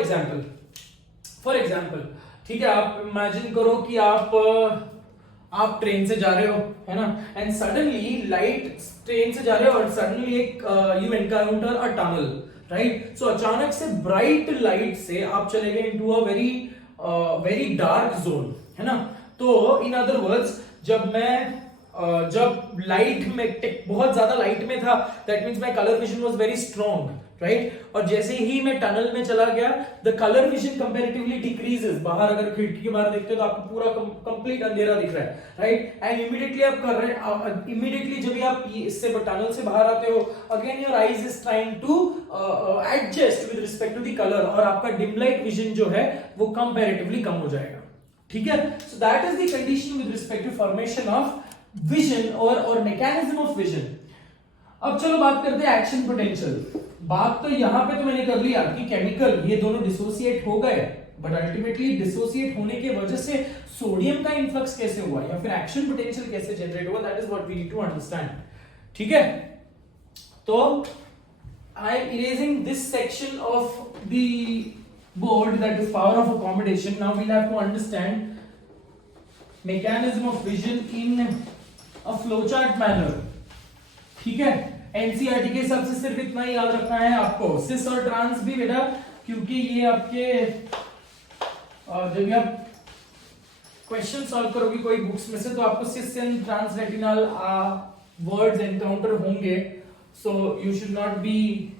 एग्जांपल, ठीक है, आप इमेजिन करो कि आप ट्रेन से जा रहे हो, है ना, एंड सडनली लाइट, ट्रेन से जा रहे हो और सडनली एक you encounter a tunnel, right. So अचानक से ब्राइट लाइट से आप चले गए into a very dark zone, है ना। तो इन अदर वर्ड्स, जब मैं जब लाइट में बहुत ज्यादा लाइट में था, that means my colour vision was very strong, right. और जैसे ही मैं टनल में चला गया, the colour vision comparatively decreases. बाहर अगर खिड़की के बाहर देखते हो तो आपको पूरा कंप्लीट अंधेरा दिख रहा है, राइट। एंड इमीडिएटली आप कर रहे हैं, इमीडिएटली जब आप इससे टनल से बाहर आते हो, again your eyes is trying to adjust with respect to the colour, और आपका डिम लाइट विजन जो है वो कंपैरेटिवली कम हो जाएगा, ठीक है। So that is the condition with respect to formation of vision और मैकेनिज्म ऑफ विजन। अब चलो बात करते हैं एक्शन पोटेंशियल। बात तो यहां पे तो मैंने कर लिया कि केमिकल ये दोनों डिसोसिएट हो गए, बट अल्टीमेटली डिसोसिएट होने के वजह से सोडियम का इन्फ्लक्स कैसे हुआ या फिर एक्शन पोटेंशियल कैसे जनरेट हुआ, that is what we need to understand, ठीक है। तो I am erasing this section of the board, that is power of accommodation. Now we'll have to understand mechanism of vision in a flowchart manner, ठीक है। NCERT के हिसाब से सिर्फ इतना ही याद रखना है आपको, सिस और ट्रांस भी बेटा, क्योंकि ये आपके जब आप क्वेश्चन सॉल्व करोगे कोई बुक्स में से तो आपको cis and trans retinal words encounter होंगे, so you should not be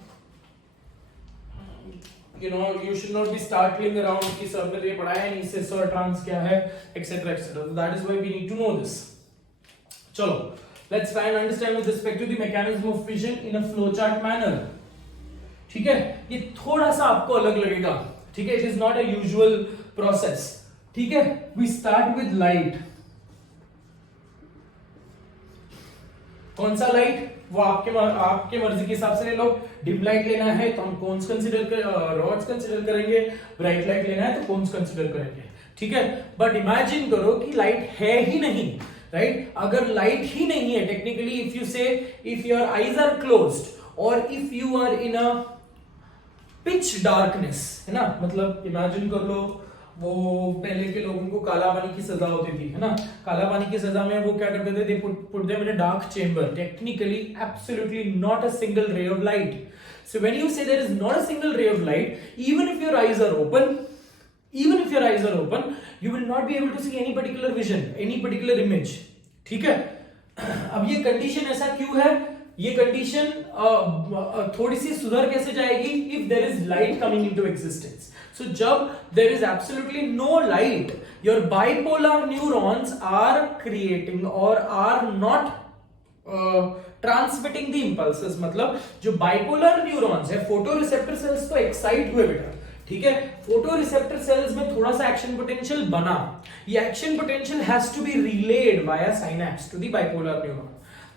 you should not be startling around कि सर ने ये पढ़ाया नहीं, सिस और ट्रांस क्या है, etc etc. So that is why we need to know this. चलो, let's try and understand with respect to the mechanism of vision in a flowchart manner. ठीक है, ये थोड़ा सा आपको अलग लगेगा, ठीक है, it is not a usual process, ठीक है। We start with light. कौन सा लाइट, वो आपके मर्जी के हिसाब से ले लो। डिम लाइट लेना है तो हम कोन्स कंसीडर कर, रॉड्स कंसीडर करेंगे। ब्राइट लाइट लेना है तो कोन्स कंसीडर करेंगे, ठीक है। बट इमेजिन करो कि लाइट है ही नहीं, राइट। अगर लाइट ही नहीं है, technically if you say if your eyes are closed और if you are in a pitch darkness, है ना, मतलब इमेजिन कर लो वो पहले के लोगों को काला पानी की सजा होती थी, है ना। काला पानी की सजा में वो क्या करते थे, they put them in a dark chamber, technically absolutely not a single ray of light. So when you say there is not a single ray of light, even if your eyes are open, you will not be able to see any particular vision, any particular image, ठीक है। अब ये condition ऐसा क्यों है, ये condition थोड़ी सी सुधर कैसे जाएगी, if there is light coming into existence. So जब there is absolutely no light, your bipolar neurons are creating और are not transmitting the impulses. मतलब जो बाइपोलर न्यूरॉन्स है, फोटो रिसेप्टर सेल्स तो एक्साइट हुए बेटा, ठीक है। फोटो रिसेप्टर सेल्स में थोड़ा सा एक्शन पोटेंशियल बना, ये action potential has to be relayed via synapse to the bipolar neuron.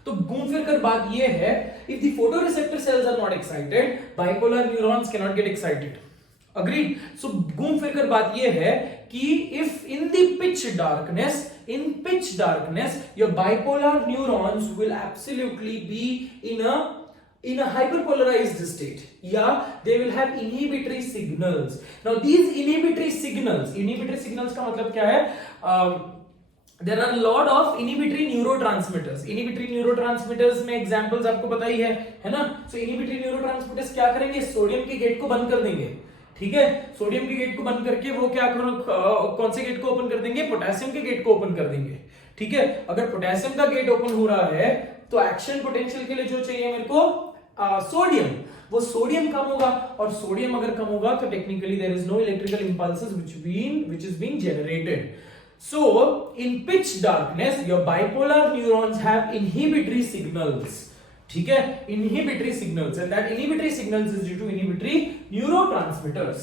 तो घूम फिर कर बात ये है, if the photoreceptor cells are not excited, bipolar neurons can not get excited, agreed. So घूम फिर कर बात ये है कि if in the pitch darkness your bipolar neurons will absolutely be in a hyperpolarized state, yeah, they will have inhibitory signals. Now these inhibitory signals का मतलब क्या है, there are a lot of inhibitory neurotransmitters में examples आपको पता ही है ना। so inhibitory neurotransmitters क्या करेंगे, सोडियम के गेट को बंद कर देंगे, ठीक है। सोडियम के गेट को बंद करके वो क्या कौन से गेट को ओपन कर देंगे, पोटेशियम के गेट को ओपन कर देंगे, ठीक है। अगर पोटेशियम का गेट ओपन हो रहा है तो एक्शन पोटेंशियल के लिए जो चाहिए मेरे को सोडियम, वो सोडियम कम होगा, और सोडियम अगर कम होगा तो technically there is no electrical impulses which is being generated. So in pitch darkness your bipolar neurons have inhibitory signals, ठीक है, inhibitory signals, and that inhibitory signals is due to inhibitory neurotransmitters,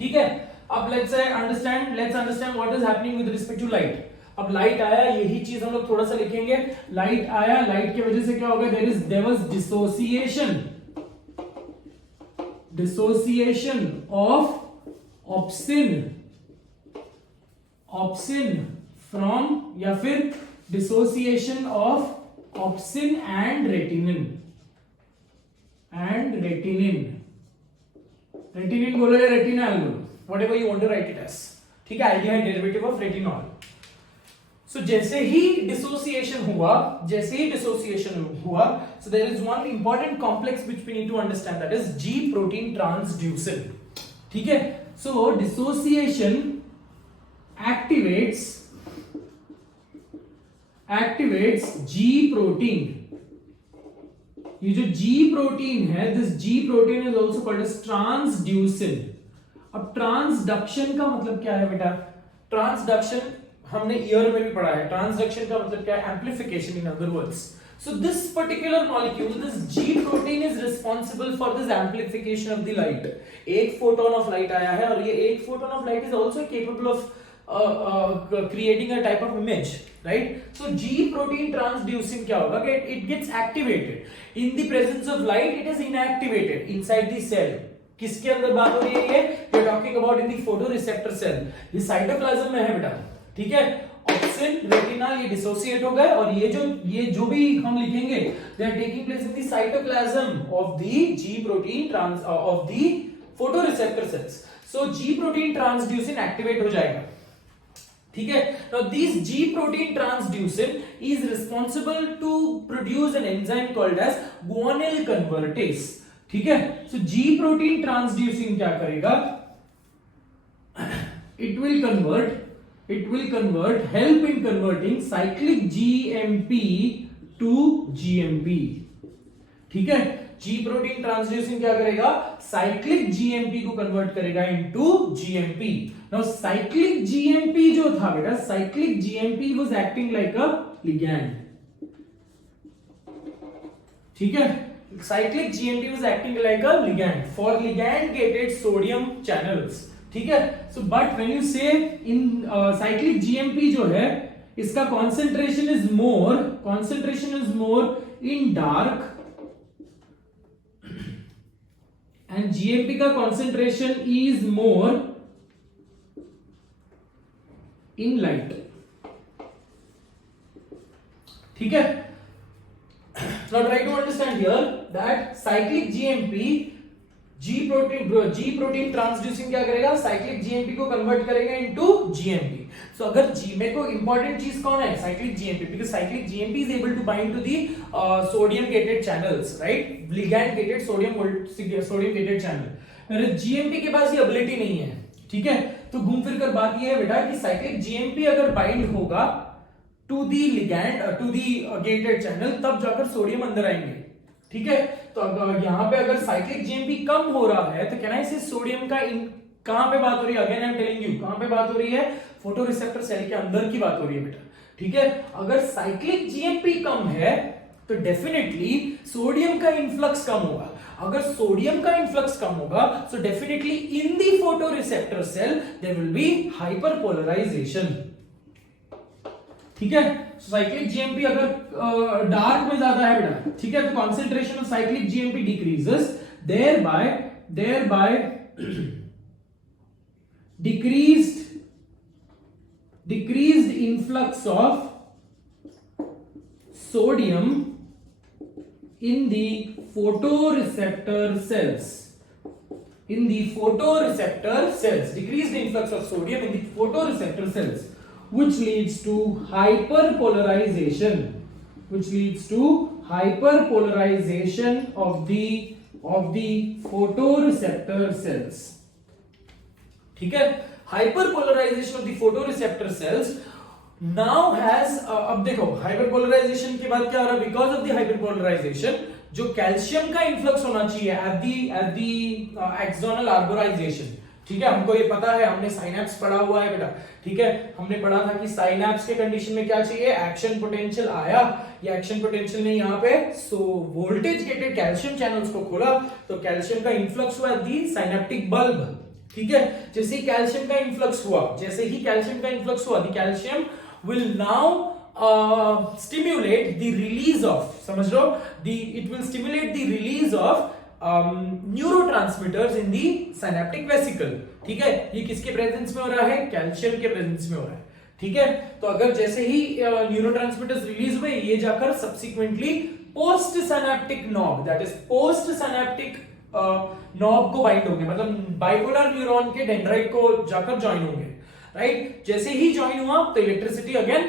ठीक है। अब let's understand what is happening with respect to light. अब light आया, यही चीज हम लोग थोड़ा सा लिखेंगे। लाइट आया, लाइट की वजह से क्या होगा, there was dissociation of opsin from, या फिर dissociation of opsin and retinine बोलो या retinal बोलो, whatever you want to write it as, ठीक है, aldehyde derivative of retinol. So जैसे ही डिसोसिएशन हुआ, so there is one important complex which we need to understand, that is G protein transducin, ठीक है। So dissociation activates activates G protein. ये जो G protein है, this G protein is also called as transducin. अब transduction का मतलब क्या है बेटा? ट्रांसडक्शन हमने ईयर में भी पढ़ा है। ट्रांसडक्शन का मतलब क्या है? Amplification in other words. So this particular molecule, this G protein is responsible for this amplification of the light. एक photon of light आया है और ये एक photon of light is also capable of creating a type of image, right? So G protein transducing क्या होगा कि it gets activated in the presence of light, it is inactivated inside the cell. किसके अंदर बात हो रही है ये? We are talking about in the photoreceptor cell. ये साइटोप्लाज्म में है बेटा, ठीक है? ऑक्सिन, रेटिना ये डिसोसिएट हो गए और ये जो भी हम लिखेंगे they are taking place in the cytoplasm of the G protein trans of the photoreceptor cells. So G protein transducin activate हो जाएगा, ठीक है? Now this G protein transducin is responsible to produce an enzyme called as guanyl convertase, ठीक है? So G protein transducin क्या करेगा? It will convert, help in converting cyclic GMP to GMP, ठीक है? G प्रोटीन ट्रांसड्यूसिन क्या करेगा? Cyclic GMP को convert करेगा into GMP। Now cyclic GMP जो था बेटा, cyclic GMP was acting like a ligand, ठीक है? Cyclic GMP was acting like a ligand for ligand gated sodium channels, ठीक है? सो बट व्हेन यू से इन साइक्लिक जीएमपी जो है इसका concentration is more in dark and GMP का concentration is more in light, ठीक है? Now try to understand here that cyclic GMP G protein transducing क्या करेगा? साइक्लिक जीएमपी को कन्वर्ट करेगा इनटू जीएमपी। सो अगर जी में को इंपॉर्टेंट चीज कौन है? Cyclic GMP, because cyclic GMP is able to bind to the sodium gated channels, right? Ligand gated sodium gated channel. GMP के पास ये एबिलिटी नहीं है, ठीक है? तो घूम फिर कर बात ये है बेटा कि साइक्लिक जीएमपी अगर बाइंड होगा to the ligand to the gated channel तब जाकर सोडियम अंदर आएंगे, ठीक है? तो यहां पे अगर साइक्लिक जीएमपी कम हो रहा है तो कैन आई से सोडियम का कहां पे बात हो रही है? Again I am telling you, कहां पे बात हो रही है? फोटोरिसेप्टर सेल के अंदर की बात हो रही है बेटा, ठीक है? अगर साइक्लिक जीएमपी कम है तो डेफिनेटली सोडियम का इनफ्लक्स कम होगा। अगर सोडियम का इनफ्लक्स कम होगा so definitely in the photoreceptor cell there will be hyperpolarization, ठीक है? साइक्लिक जीएमपी अगर डार्क में ज्यादा है बेटा, ठीक है? तो concentration of cyclic GMP decreases, thereby decreased influx of sodium in the photoreceptor cells. Decreased influx of sodium in the photoreceptor cells, which leads to hyperpolarization of the photoreceptor cells, ठीक है? Hyperpolarization of the photoreceptor cells now has अब देखो hyperpolarisation के बाद क्या हो रहा है? बिकॉज ऑफ द हाइपरपोलराइजेशन जो कैल्शियम का इन्फ्लक्स होना चाहिए एट द एक्सोनल आर्बोराइजेशन, ठीक है? हमको ये पता है, हमने साइनैप्स पढ़ा हुआ है बेटा, ठीक है? हमने पढ़ा था कि साइनैप्स के कंडीशन में क्या चाहिए? एक्शन पोटेंशियल आया, ये एक्शन पोटेंशियल ने यहाँ पे वोल्टेज गेटेड कैल्शियम चैनल्स को खोला तो कैल्शियम का इन्फ्लक्स हुआ दी साइनेप्टिक बल्ब, ठीक है? जैसे ही कैल्शियम का इन्फ्लक्स हुआ the calcium will now stimulate the release of, समझ लो, it will stimulate the release of neurotransmitters in the synaptic vesicle, ठीक है? ये किसके प्रेजेंस में हो रहा है? कैल्शियम के प्रेजेंस में हो रहा है, ठीक है? तो अगर जैसे ही न्यूरोट्रांसमीटर्स रिलीज हुए ये जाकर subsequently post synaptic knob, that is post synaptic knob को बाइंड होंगे, मतलब बाइपोलर न्यूरॉन के डेंड्राइट को जाकर ज्वाइन होंगे, राइट? जैसे ही ज्वाइन हुआ तो electricity again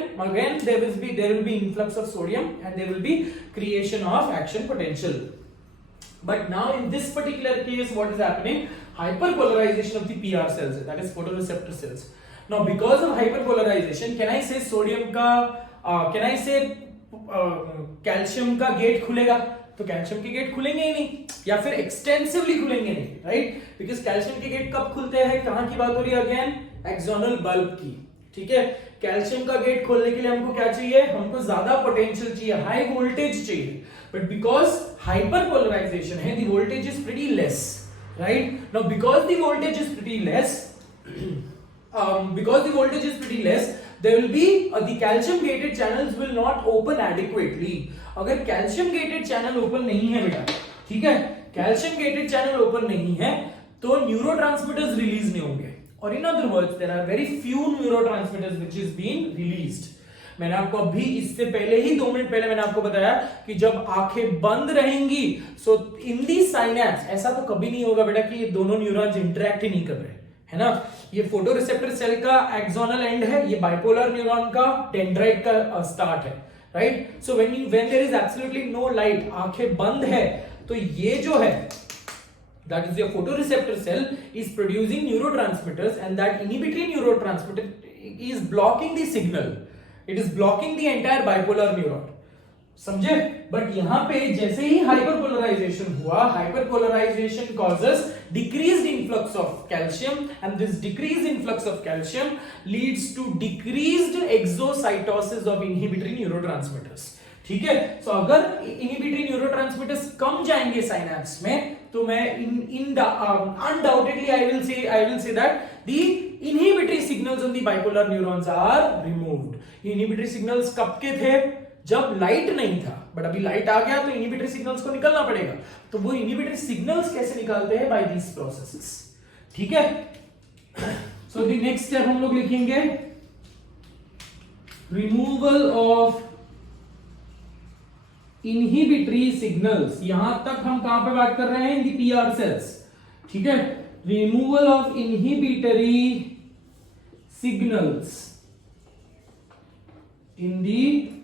there will be influx of sodium and there will be creation of action potential. But now in this particular case what is happening? Hyperpolarization of the PR cells, that is photoreceptor cells. Now because of hyperpolarization can I say sodium का can I से calcium का gate खुलेगा, तो calcium के gate खुलेंगे ही नहीं, या फिर एक्सटेंसिवली खुलेंगे नहीं, राइट? बिकॉज कैल्शियम के गेट कब खुलते हैं, कहां की बात हो रही है, अगेन एक्सोनल बल्ब की, ठीक है? कैल्शियम का गेट खोलने के लिए हमको क्या चाहिए, हमको ज्यादा पोटेंशियल चाहिए, हाई वोल्टेज चाहिए, बट बिकॉज हाइपरपोलराइजेशन है, the voltage is pretty less, right? Now because the voltage is pretty less, because the voltage is pretty less, there will be the calcium gated channels will not open adequately. अगर calcium gated channel open नहीं है बेटा, ठीक है, calcium gated channel open नहीं है तो neurotransmitters release नहीं होंगे, और in other words there are very few neurotransmitters which is being released. मैंने आपको अभी इससे पहले ही 2 मिनट पहले मैंने आपको बताया कि जब आंखें बंद रहेंगी सो इन दी साइनैप्स, ऐसा तो कभी नहीं होगा बेटा कि ये दोनों न्यूरॉन्स इंटरेक्ट ही नहीं कर रहे, है ना? ये फोटोरिसेप्टर सेल का एक्सोनल एंड है, ये बाइपोलर न्यूरॉन का डेंड्राइट का स्टार्ट है, right? So when there is absolutely no light, आंखें बंद है, तो ये जो है that is your photoreceptor cell is producing neurotransmitters and that inhibitory neurotransmitter is blocking the signal, it is blocking the entire bipolar neuron, समझे? But यहां पे जैसे ही हाइपरपोलराइजेशन हुआ, hyperpolarisation causes decreased influx of calcium and this decreased influx of calcium leads to decreased exocytosis of inhibitory neurotransmitters, ठीक है? So अगर inhibitory neurotransmitters कम जाएंगे synapse में तो मैं undoubtedly I will say that the inhibitory signals on the bipolar neurons are removed. inhibitory signals कब के थे, जब लाइट नहीं था, बट अभी लाइट आ गया तो इनहिबिटरी सिग्नल्स को निकलना पड़ेगा, तो वो इनहिबिटरी सिग्नल्स कैसे निकालते हैं, बाय दीस प्रोसेसेस, ठीक है? सो द नेक्स्ट स्टेप हम लोग लिखेंगे रिमूवल ऑफ इनहिबिटरी सिग्नल्स। यहां तक हम कहां पे बात कर रहे हैं, इन दी पीआर सेल्स, ठीक है? Removal of inhibitory signals in the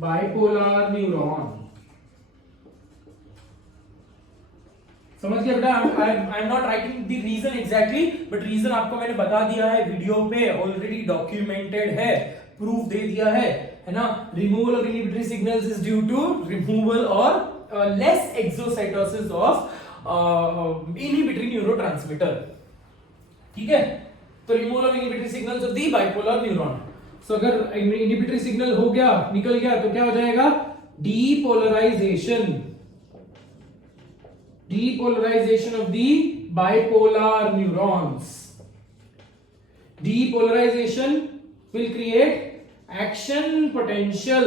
bipolar neuron. समझ गया बेटा? I am not writing the reason exactly, but reason आपको मैंने बता दिया है, वीडियो पे ऑलरेडी डॉक्यूमेंटेड है, प्रूफ दे दिया है ना? Removal of inhibitory signals is due to removal और less exocytosis of inhibitory neurotransmitter, ठीक है? तो removal of inhibitory signals of the bipolar neuron. So अगर इनहिबिटरी सिग्नल हो गया, निकल गया, तो क्या हो जाएगा, depolarization, depolarization of the bipolar neurons. Depolarization will create action potential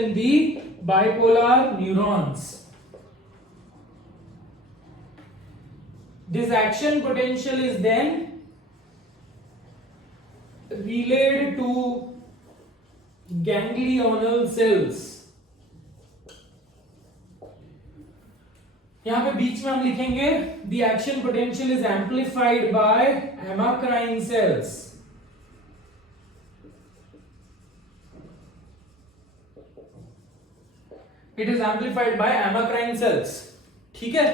in the bipolar neurons. This action potential is then relayed to ganglional cells. यहां पे बीच में हम लिखेंगे the action potential is amplified by amacrine cells. It is amplified by amacrine cells, ठीक है?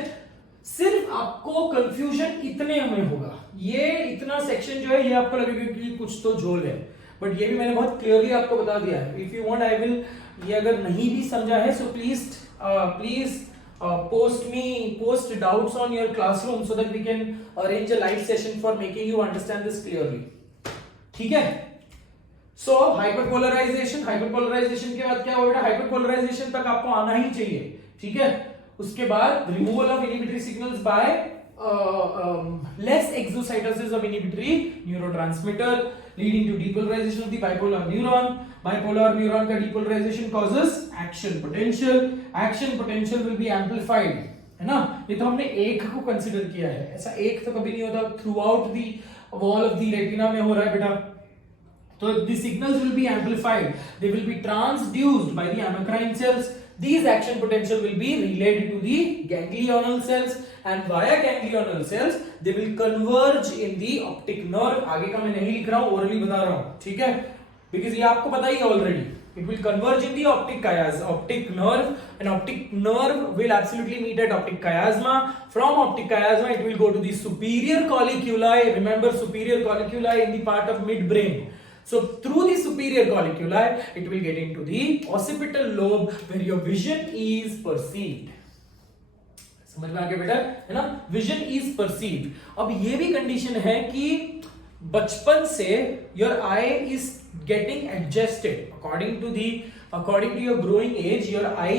सिर्फ आपको confusion इतने में होगा, ये इतना सेक्शन जो है ये आपको लगेगा कि कुछ तो झोल है, बट ये भी मैंने बहुत क्लियरली आपको बता दिया है। If you want I will, ये अगर नहीं भी समझा है so please post doubts on your classroom so that we can arrange a live session for making you understand this clearly, ठीक है? So hyperpolarization के बाद क्या होगा, hyperpolarization तक आपको आना ही चाहिए, ठीक है? उसके बाद removal of inhibitory signals by less exocytosis of inhibitory neurotransmitter leading to depolarization of the bipolar neuron. Bipolar neuron का depolarization causes action potential will be amplified, है ना? ये तो हमने एक को कंसीडर किया है, ऐसा एक तो कभी नहीं होता, throughout the wall of the retina में हो रहा है बेटा। तो the signals will be amplified, they will be transduced by the amacrine cells. These action potential will be relayed to the ganglional cells and via ganglional cells they will converge in the optic nerve. आगे का मैं नहीं लिख रहा हूं, orally बता रहा हूं, ठीक है? बिकॉज ये आपको पता ही है already, It will converge in the optic nerve, and optic nerve will absolutely meet at optic chiasma. From optic chiasma, it will go to the superior colliculi. Remember, superior colliculi in the part of midbrain. So through the superior colliculi, it will get into the occipital lobe where your vision is perceived. समझ में आ गया बेटा, है ना? Vision is perceived. अब ये भी condition है कि बचपन से your eye is getting adjusted according to your growing age. Your eye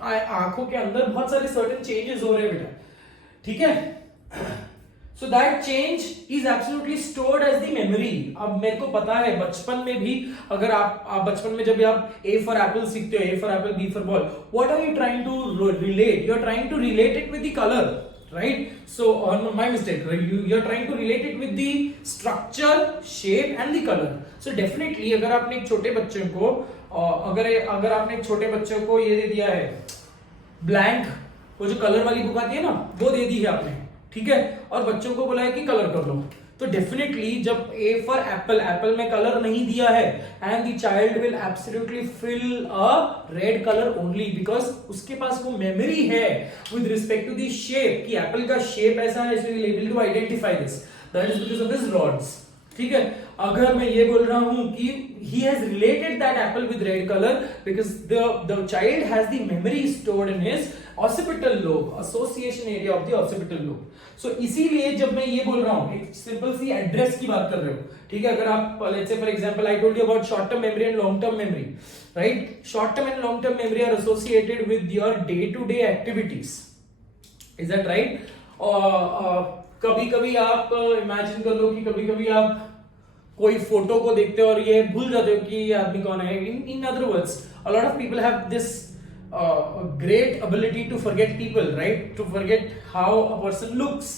आंखों के अंदर बहुत सारे सर्टेन चेंजेस हो रहे हैं बेटा, ठीक है. So that change is absolutely stored as the memory. अब मेरे को पता है बचपन में भी, अगर आप बचपन में जब आप ए फॉर एप्पल सीखते हो, A for apple, B for ball, what are you trying to relate? You are trying to relate it with the colour, right? So my mistake, you are trying to relate it with the structure, shape and the color. So definitely अगर आपने एक छोटे बच्चे को अगर आपने एक छोटे बच्चे को ये दे दिया है ब्लैंक, वो जो कलर वाली बुक आती है ना, वो दे दी है आपने, ठीक है, और बच्चों को बोला है कि कलर कर लो, तो डेफिनेटली जब ए फॉर एप्पल, एप्पल में कलर नहीं दिया है, and the child will absolutely fill a red colour only, because उसके पास वो मेमोरी है with respect to the shape, कि एप्पल का शेप ऐसा है, so he will able to identify this. That is because of his rods, ठीक है. अगर मैं ये बोल रहा हूं कि he has related that apple with red color because the child has the memory stored in his occipital lobe, association area of the occipital lobe. So इसीलिए जब मैं ये बोल रहा हूं, एक सिंपल सी एड्रेस की बात कर रहे हो, ठीक है. अगर आप let's say for example I told you about short term memory and long term memory, right? Short term and long term memory are associated with your day to day activities, is that right? कभी कभी आप imagine कर लो कि कभी कभी आप कोई photo को देखते हो और ये भूल जाते हो कि ये आदमी कौन है. इन other words, a lot of people have this great ability to forget people, right? To forget how a person looks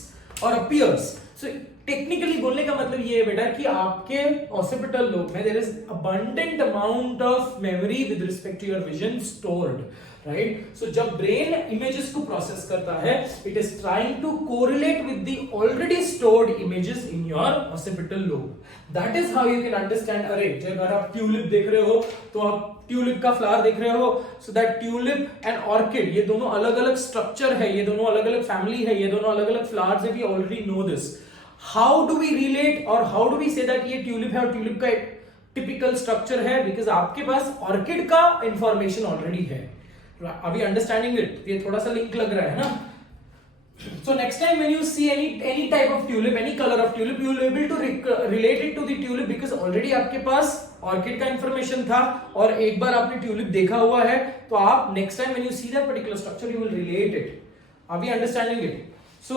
or appears. So technically बोलने का मतलब ये है बेटा कि आपके occipital lobe में there is abundant amount of memory with respect to your vision stored, right? So जब brain images को process करता है, it is trying to correlate with the already stored images in your occipital lobe. That is how you can understand. अरे अगर आप tulip देख रहे हो तो आप ट्यूलिप का फ्लावर देख रहे हो, so that tulip and orchid, ये दोनों अलग अलग स्ट्रक्चर है, ये दोनों अलग अलग फैमिली है, ये दोनों अलग अलग फ्लावर्स है. We already know this. How do we relate और how do we say that ये ट्यूलिप है और ट्यूलिप का एक टिपिकल स्ट्रक्चर है? बिकॉज आपके पास ऑर्किड का इंफॉर्मेशन ऑलरेडी है. अभी अंडरस्टैंडिंग इट, ये थोड़ा सा लिंक लग रहा है ना. So next time when you see any type of tulip, any color of tulip, you will be able to relate it to the tulip because already आपके पास ऑर्किड का इंफॉर्मेशन था और एक बार आपने ट्यूलिप देखा हुआ है, तो आप next time when you see that particular structure you will relate it. Are we understanding it? So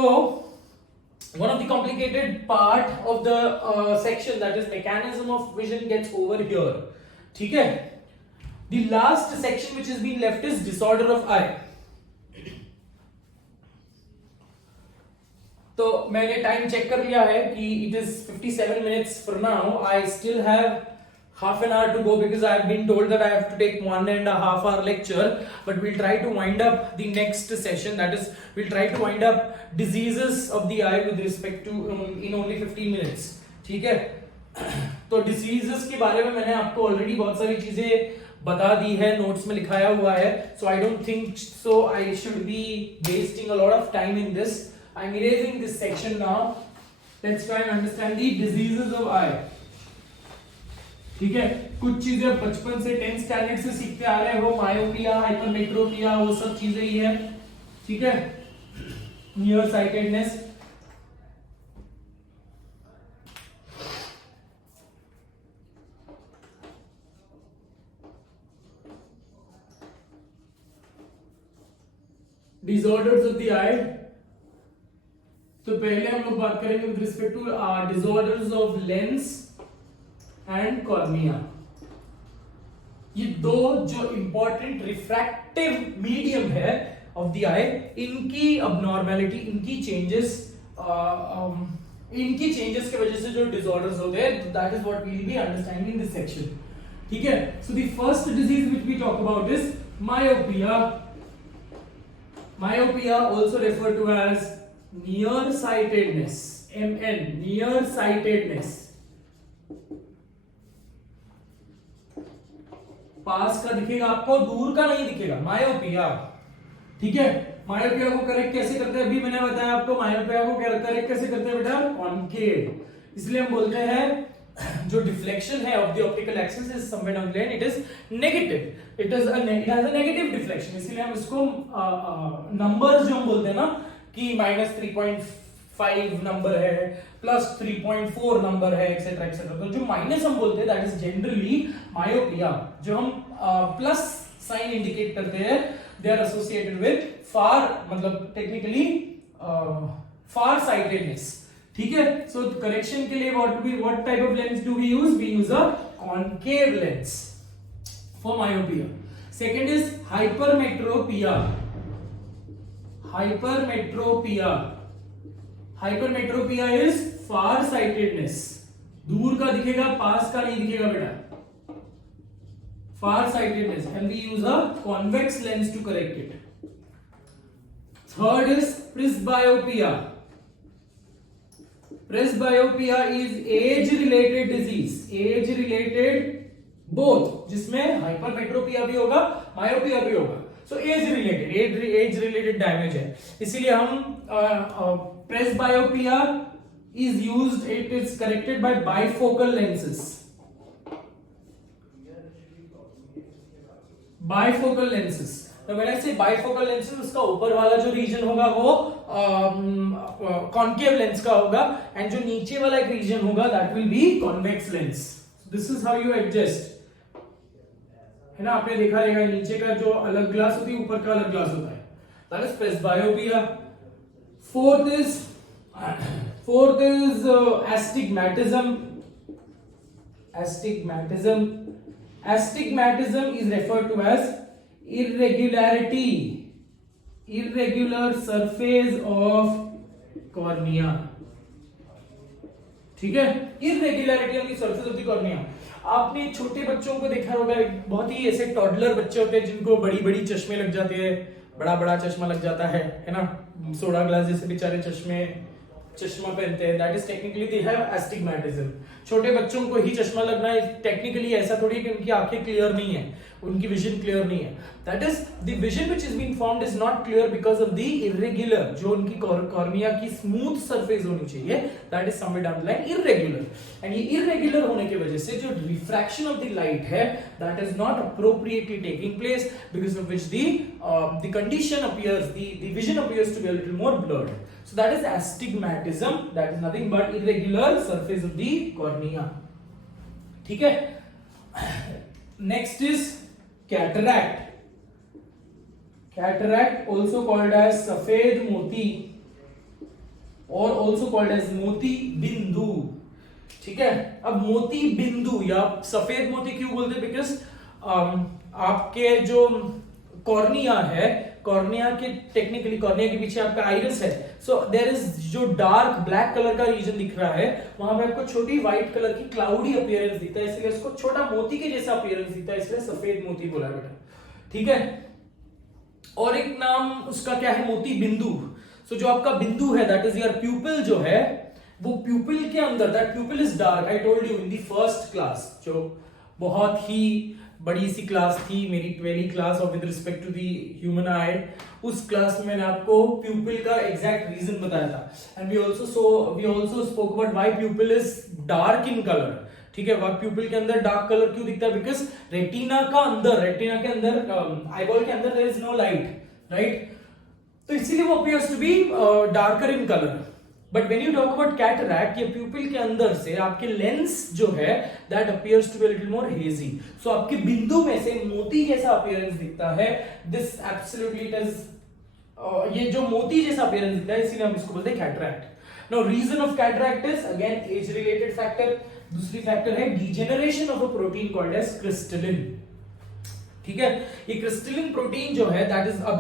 one of the complicated part of the section, that is mechanism of vision, gets over here. ठीक है. The last section which has been left is disorder of eye. तो मैंने time check कर लिया है कि it is 57 minutes for now. I still have half an hour to go because I have been told that I have to take 1.5 hour lecture, but we'll try to wind up the next session, that is we'll try to wind up diseases of the eye with respect to in only 15 minutes. ठीक है. तो diseases के बारे में मैंने आपको already बहुत सारी चीजें बता दी है, नोट्स में लिखाया हुआ है. So I don't think so I should be wasting a lot of time in this. I'm erasing this section now. Let's try and understand the diseases of eye. ठीक है. कुछ चीजें बचपन से 10th स्टैंडर्ड से सीखते आ रहे हो, मायोपिया, हाइपरमेट्रोपिया, वो सब चीजें ही है. ठीक है. Near sightedness, disorders of the eye. तो पहले हम लोग बात करेंगे with respect to disorders of lens and cornea. ये दो जो इंपॉर्टेंट रिफ्रैक्टिव मीडियम है ऑफ द आई, इनकी अबनॉर्मैलिटी, इनकी चेंजेस की वजह से जो डिसऑर्डर्स होते हैं, that is what we will be understanding in this section. ठीक है. So the first disease which we talk about is myopia. Myopia also referred to as nearsightedness, MN, nearsightedness. पास का दिखेगा आपको, दूर का नहीं दिखेगा, मायोपिया। ठीक है, मायोपिया को करेक्ट कैसे करते हैं, अभी मैंने बताया आपको मायोपिया को करेक्ट कैसे करते हैं बेटा, कॉनकेव। इसलिए हम बोलते हैं जो डिफ्लेक्शन है of the optical axis is somewhere down the line, it is negative, it has a negative deflection. इसलिए हम इसको नंबर्स जो हम बोलते हैं ना कि -3.5 नंबर है, +3.4 नंबर है, एक्सेट्रा एक्सेट्रा, तो जो माइनस हम बोलते हैं दैट इज जनरली मायोपिया। जो हम प्लस साइन इंडिकेट करते हैं दे आर एसोसिएटेड विद फार, मतलब टेक्निकली फार साइटेडनेस। ठीक है, सो करेक्शन के लिए what type of lens do we use a concave lens for myopia. Second is hypermetropia. Hypermetropia is far sightedness, दूर का दिखेगा, पास का नहीं दिखेगा बेटा, far sightedness, and we use a convex lens to correct it. Third is presbyopia. Presbyopia is age-related disease, age-related both, जिसमें hypermetropia भी होगा, मायोपिया भी होगा। So age-related damage है, इसीलिए हम presbyopia is used, it is corrected by bifocal lenses. Bifocal lenses. तो मैंने से बाइफोकल लेंसेज, उसका ऊपर वाला जो रीजन होगा वो कॉनकेव लेंस का होगा, एंड जो नीचे वाला एक रीजन होगा that will be convex lens. This is how you adjust, है ना, आपने देखा रहेगा नीचे का जो अलग ग्लास होती है, ऊपर का अलग ग्लास होता है, that is presbyopia. Fourth is astigmatism. Astigmatism is referred to as irregular surface of cornea. ठीक है, irregularity on the surface of the cornea. आपने छोटे बच्चों को देखा होगा, बहुत ही ऐसे टॉडलर बच्चे होते हैं जिनको बड़ी बड़ी चश्मे लग जाते हैं, बड़ा बड़ा चश्मा लग जाता है ना, सोडा ग्लास जैसे बेचारे चश्मा पहनते हैं, that is technically they have astigmatism. छोटे बच्चों को ही चश्मा लगना है, टेक्निकली ऐसा थोड़ी कि उनकी आंखें क्लियर नहीं है, उनकी विजन क्लियर नहीं है, that is the vision which is being formed is not clear because of the irregular, जो उनकी कॉर्निया की स्मूथ सरफेस होनी चाहिए, that is somewhere down the line irregular, and ये इर्रेगुलर होने की वजह से जो रिफ्रैक्शन ऑफ द लाइट है that is not appropriately taking place, because of which the condition appears, the vision appears to be a little more blurred. So that is astigmatism, that is nothing but irregular surface of the cornea. ठीक है, next is cataract also called as सफेद मोती और also called as मोती बिंदु. ठीक है, अब मोती बिंदु या सफेद मोती क्यों बोलते हैं, बिकॉज आपके जो कॉर्निया है, कॉर्निया के टेक्निकली कॉर्निया के पीछे आपका आइरिस है, सो देयर इज जो डार्क ब्लैक कलर का रीजन दिख रहा है, वहां पे आपको छोटी व्हाइट कलर की क्लाउडी अपीयरेंस दिखता है, इसलिए उसको छोटा मोती के जैसा अपीयरेंस दिखता है, इसलिए सफेद मोती बोला बेटा. ठीक है, और एक नाम उसका क्या है, मोती बिंदु. सो जो आपका बिंदु है दैट इज योर प्यूपिल, जो है वो प्यूपिल के अंदर, that प्यूपिल is dark. I told you in the first class, जो बहुत ही बड़ी सी क्लास थी मेरी, 12वीं क्लास और with respect to the human eye, उस क्लास में मैंने आपको प्यूपिल का एग्जैक्ट रीजन बताया था, and we also spoke about why pupil is dark in colour. ठीक है, वह प्यूपिल के अंदर डार्क कलर क्यों दिखता है, बिकॉज रेटिना के अंदर आईबॉल के अंदर there is no light, right, तो इसीलिए वो appears to be darker in colour. But when you talk about cataract, ये प्यूपिल के अंदर से आपके लेंस जो है that appears to be a little more hazy, so आपके बिंदु में से मोती जैसा अपीयरेंस दिखता है. दिस एब्सोल्युटली इट इज, ये जो मोती जैसा अपीयरेंस दिखता है, इसीलिए हम इसको बोलते हैं cataract. Now reason of cataract is again age related factor. दूसरी फैक्टर है degeneration of a protein called as crystallin. ठीक है, ये क्रिस्टलिन प्रोटीन जो है that is a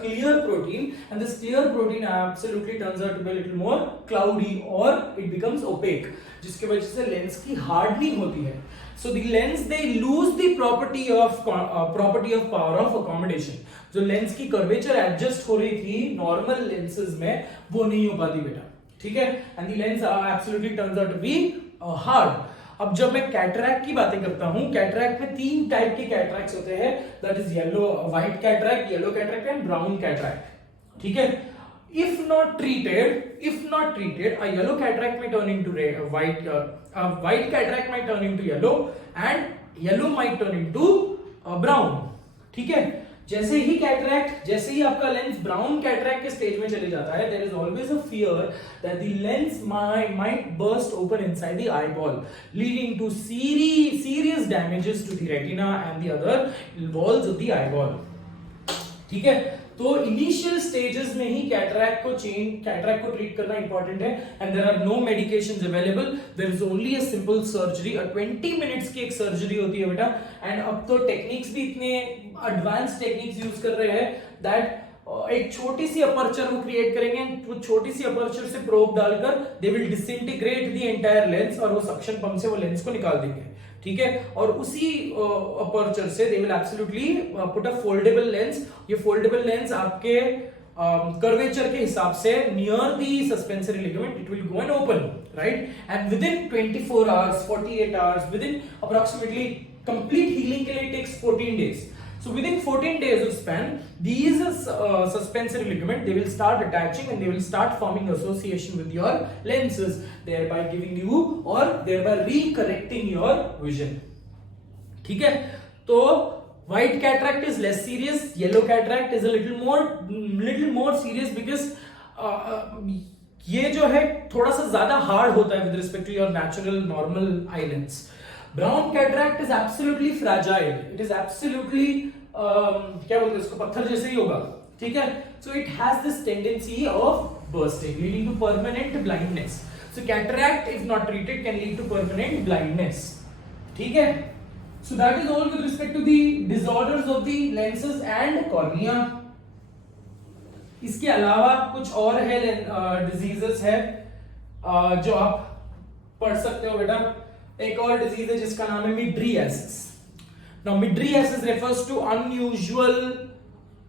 clear protein, and this clear protein absolutely turns out to be a little more cloudy और it becomes opaque, जिसकी वजह से लेंस की हार्डनिंग होती है. So the lens they lose the property of power of accommodation. जो lens की curvature adjust हो रही थी नॉर्मल लेंसेज में, वो नहीं हो पाती बेटा. ठीक है, and the lens absolutely turns out to be hard. अब जब मैं कैटरैक्ट की बातें करता हूं, कैटरैक्ट में 3 टाइप के कैटरैक्ट्स होते हैं, that is white cataract, yellow cataract and brown cataract. ठीक है, if not treated, a yellow cataract may turn into white, a white cataract might turn into yellow and yellow might turn into brown। ठीक है, जैसे ही आपका lens brown cataract के stage में चले जाता है, there is always a fear that the lens might burst open inside the eyeball, leading to serious damages to the retina and the other walls of the eyeball। ठीक है, तो initial stages में ही cataract को treat करना important है, and there are no medications available, there is only a simple surgery, 20 minutes की एक सर्जरी होती है बेटा। एंड अब तो टेक्निक्स भी इतने एडवांस टेक्निक्स यूज कर रहे हैं दैट एक छोटी सी अपर्चर वो क्रिएट करेंगे, वो छोटी सी अपर्चर से प्रोब डालकर they will disintegrate the entire lens, और वो सक्शन पंप से वो लेंस को निकाल देंगे। ठीक है, और उसी अपर्चर से they will absolutely put a foldable lens. ये फोल्डेबल लेंस आपके कर्वेचर के हिसाब से near the suspensory ligament it will go and open, right, and with in 24 hours 48 hours, with in approximately complete healing के लिए takes 14 days। So within 14 days of span, these suspensory ligament, they will start attaching and they will start forming association with your lenses, thereby giving you or thereby recorrecting your vision। ठीक है, तो white cataract is less serious, yellow cataract is a little more serious because ये जो है थोड़ा सा ज्यादा hard होता है with respect to your natural normal eye lens। Brown cataract is absolutely fragile, it is absolutely क्या बोलते हैं इसको, पत्थर जैसे ही होगा। ठीक है, so it has this tendency of bursting, leading to permanent blindness। So cataract if not treated can lead to permanent blindness। ठीक है, so that is all with respect to the disorders of the lenses and cornea। इसके अलावा कुछ और है diseases है जो आप पढ़ सकते हो बेटा। एक और डिजीज है जिसका नाम है mydriasis. Now mydriasis refers to unusual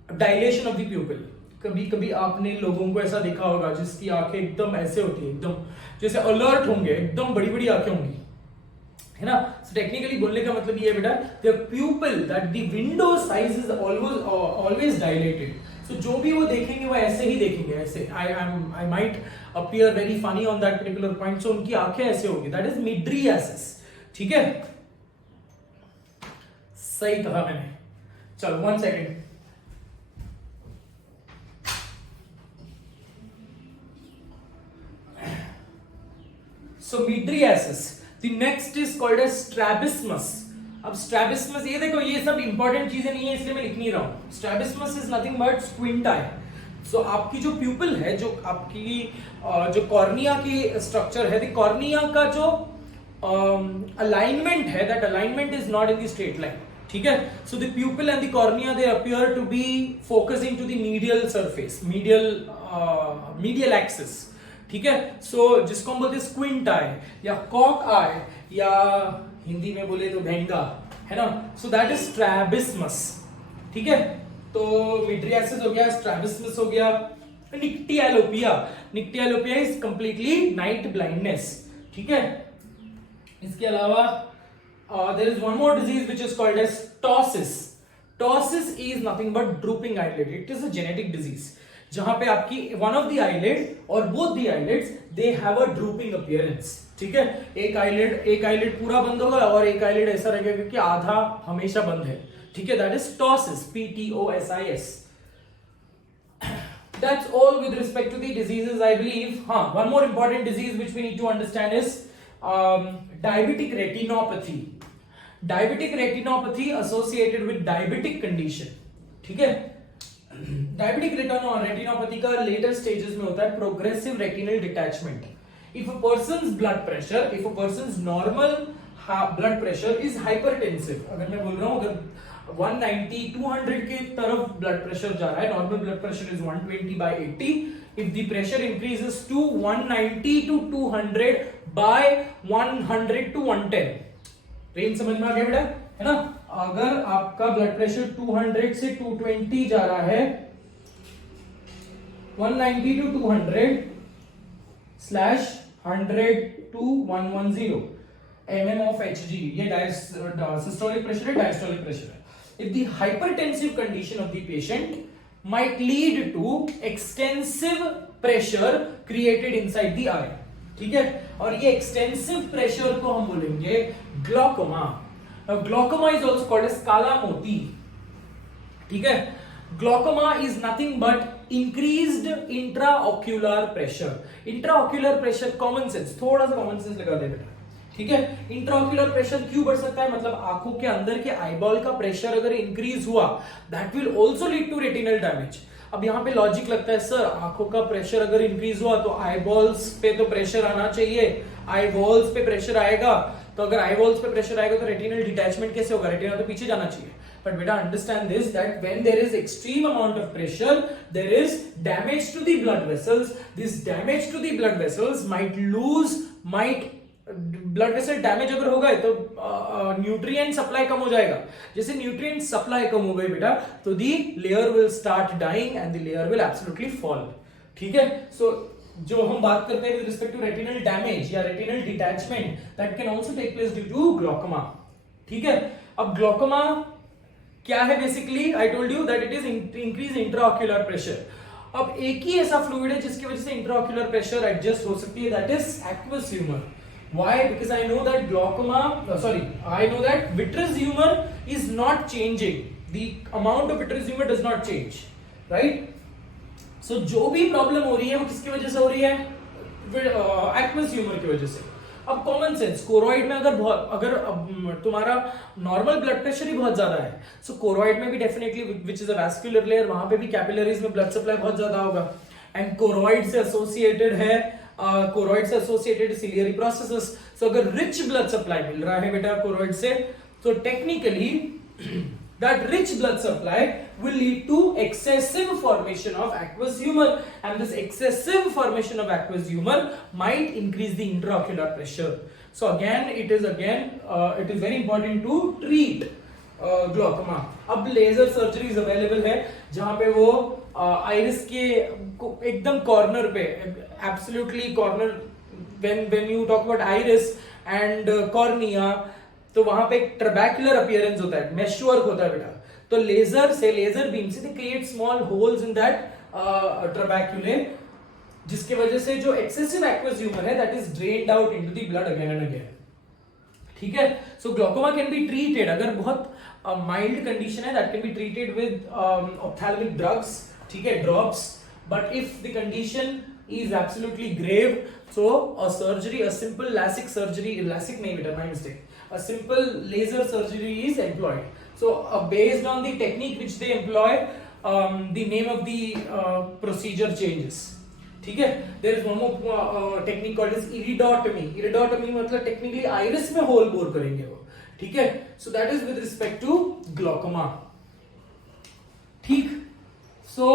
dilation of the pupil. कभी कभी आपने लोगों को ऐसा देखा होगा जिसकी आंखें एकदम ऐसे होती है, एकदम जैसे अलर्ट होंगे, एकदम बड़ी बड़ी आंखें होंगी, है ना। सो टेक्निकली बोलने का मतलब ये है बेटा, the pupil that the window size is always dilated. So जो भी वो देखेंगे वो ऐसे ही देखेंगे, ऐसे। I might appear very funny on that particular point. So उनकी आंखें ऐसे होगी, दैट इज मिड्रियासिस। ठीक है, सही कहा मैंने। चलो 1 second. So mydriasis, the next is called as strabismus। अब strabismus, ये देखो ये सब इंपॉर्टेंट चीजें नहीं है इसलिए मैं लिख नहीं रहा हूं। Strabismus is nothing but squint eye। So आपकी जो प्यूपिल है, जो आपकी जो कॉर्निया की स्ट्रक्चर है, द कॉर्निया का जो अलाइनमेंट है, that alignment is not in the straight line. ठीक है, so the pupil and the cornea they appear to be focusing to the medial surface, medial axis. ठीक है, सो जिसको हम बोलते हैं स्क्विंट आई या कॉक आई या हिंदी में बोले तो भेंगा, है ना। So that is strabismus. ठीक है, तो मिड्रियासिस हो गया, स्ट्रैबिस्मस हो गया। Nyctalopia, nyctalopia is completely night blindness. ठीक है, इसके अलावा there is one more disease which is called as ptosis. Ptosis is nothing but drooping eyelid. It is a genetic disease जहां पे आपकी वन ऑफ द आईलिड और both the eyelids they have a drooping appearance. ठीक है, एक eyelid पूरा बंद होगा और एक आईलिड ऐसा रहेगा कि आधा हमेशा बंद है। ठीक है, that is ptosis, PTOSIS। That's all with respect to the diseases, I believe. One more important disease which we need to understand is diabetic retinopathy. Diabetic retinopathy associated with diabetic condition. ठीक है, diabetic retinopathy का later stages में होता है progressive retinal detachment. If a persons blood pressure, if a persons normal blood pressure is hypertensive, अगर मैं बोल रहा हूं अगर 190 200 के तरफ ब्लड प्रेशर जा रहा है, normal blood pressure is 120/80, if the pressure increases to 190 to 200 by 100 to 110, range समझ में आ गया बेटा, है ना। अगर आपका ब्लड प्रेशर 200 से 220 जा रहा है, 190 to 200 / 100 to 110, mm of Hg, ये systolic pressure है, diastolic pressure है. If the hypertensive condition of the patient might lead to extensive pressure created inside the eye. ठीक है, और ये extensive pressure को हम बोलेंगे glaucoma. Now glaucoma is also called as काला मोती. ठीक है, glaucoma is nothing but increased intraocular pressure. Intraocular pressure, common sense, थोड़ा सा common sense लगा दे बेटा. ठीक है, इंट्राओक्यूलर प्रेशर क्यों बढ़ सकता है, मतलब आंखों के अंदर के आईबॉल का प्रेशर अगर इंक्रीज हुआ, that will also lead to retinal damage. अब यहाँ पे लॉजिक लगता है सर, आंखों का प्रेशर अगर इंक्रीज हुआ तो आईबॉल्स पे तो प्रेशर आना चाहिए, आईबॉल्स पे प्रेशर आएगा, तो अगर आईबॉल्स पे प्रेशर आएगा तो रेटिनल डिटैचमेंट कैसे होगा, रेटिना तो पीछे जाना चाहिए. But beta, understand this, that when there is extreme amount of pressure, there is damage to the blood vessels. This damage to the blood vessels blood vessel damage अगर होगा तो nutrient supply कम हो जाएगा. जैसे न्यूट्रिएंट सप्लाई कम हो गई बेटा, तो the layer will start dying and the layer will absolutely fall. ठीक है, सो जो हम बात करते हैं with respect to retinal damage या retinal detachment, that can also take place due to glaucoma. ठीक है, अब ग्लॉकोमा क्या है, basically I told you that it is increase intraocular pressure. अब एक ही ऐसा फ्लूइड है जिसकी वजह से इंट्राऑक्यूलर प्रेशर एडजस्ट हो सकती है, that is aqueous humour. Why? Because I know that I know that vitreous humor is not changing. The amount of vitreous humor does not change, right? So जो भी problem हो रही है वो किसकी वजह से हो रही है, एक्वस ह्यूमर की वजह से. अब कॉमन सेंस, कोरोइड में अगर तुम्हारा नॉर्मल ब्लड प्रेशर ही बहुत ज्यादा है, सो कोरोइड में भी definitely, which is a vascular layer, वहां पे भी कैपिलरीज में ब्लड सप्लाई बहुत ज्यादा होगा. एंड कोरोइड से एसोसिएटेड है, कोरोइड से एसोसिएटेड सिलियरी प्रोसेसेस. सो अगर रिच ब्लड सप्लाई मिल रहा है बेटा कोरोइड से, तो technically that rich blood supply will lead to excessive formation of aqueous humor, and this excessive formation of aqueous humor might increase the intraocular pressure. So again it is very important to treat glaucoma. अब laser surgeries available है जहां पे वो iris के एकदम corner पे, absolutely corner, when you talk about iris and cornea, तो वहां पे एक ट्रबैक्युलर अपीयरेंस होता है, मेशवर्क होता है बेटा. तो लेजर बीम से they create small holes in that trabeculae, जिसकी वजह से जो एक्सेसिव एक्वस ह्यूमर है that is drained out into the blood again and again. ठीक है, so glaucoma can be treated, अगर बहुत माइल्ड कंडीशन है that can be treated with ophthalmic drugs. ठीक है, drops. But if the condition is absolutely grave, so a surgery, a simple LASIK surgery, LASIK nahi beta, my mistake, a simple laser surgery is employed. So based on the technique which they employ, the name of the procedure changes. ठीक है, there is one more technique called as iridotomy. Iridotomy मतलब technically iris में hole bore करेंगे वो. ठीक है, so that is with respect to glaucoma. ठीक, so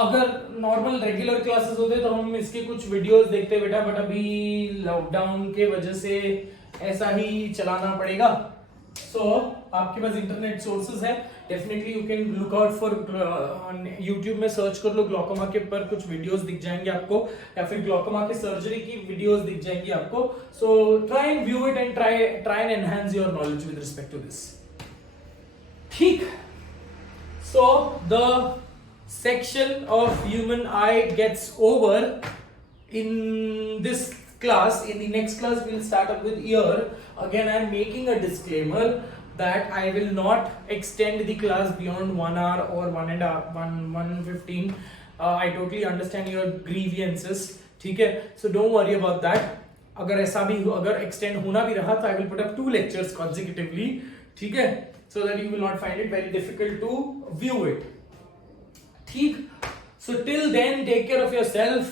अगर नॉर्मल रेगुलर क्लासेस होते तो हम इसके कुछ वीडियोस देखते बेटा, बट अभी लॉकडाउन के वजह से ऐसा ही चलाना पड़ेगा. सो आपके पास इंटरनेट सोर्सेज है, definitely you can look out for, YouTube में सर्च कर लो ग्लूकोमा के पर कुछ वीडियोस दिख जाएंगे आपको, या फिर ग्लूकोमा के सर्जरी की वीडियोस दिख जाएंगी आपको. So try and view it and try and enhance your knowledge with respect to this. ठीक, so the section of human eye gets over in this class. In the next class we'll start up with ear. Again I am making a disclaimer that I will not extend the class beyond 1 hour or 1:15. I totally understand your grievances. ठीक है, so don't worry about that. अगर ऐसा भी अगर extend होना भी रहा तो I will put up 2 lectures consecutively. ठीक है, so that you will not find it very difficult to view it. ठीक, so till then take care of yourself.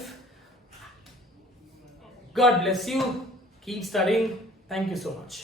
God bless you. Keep studying. Thank you so much.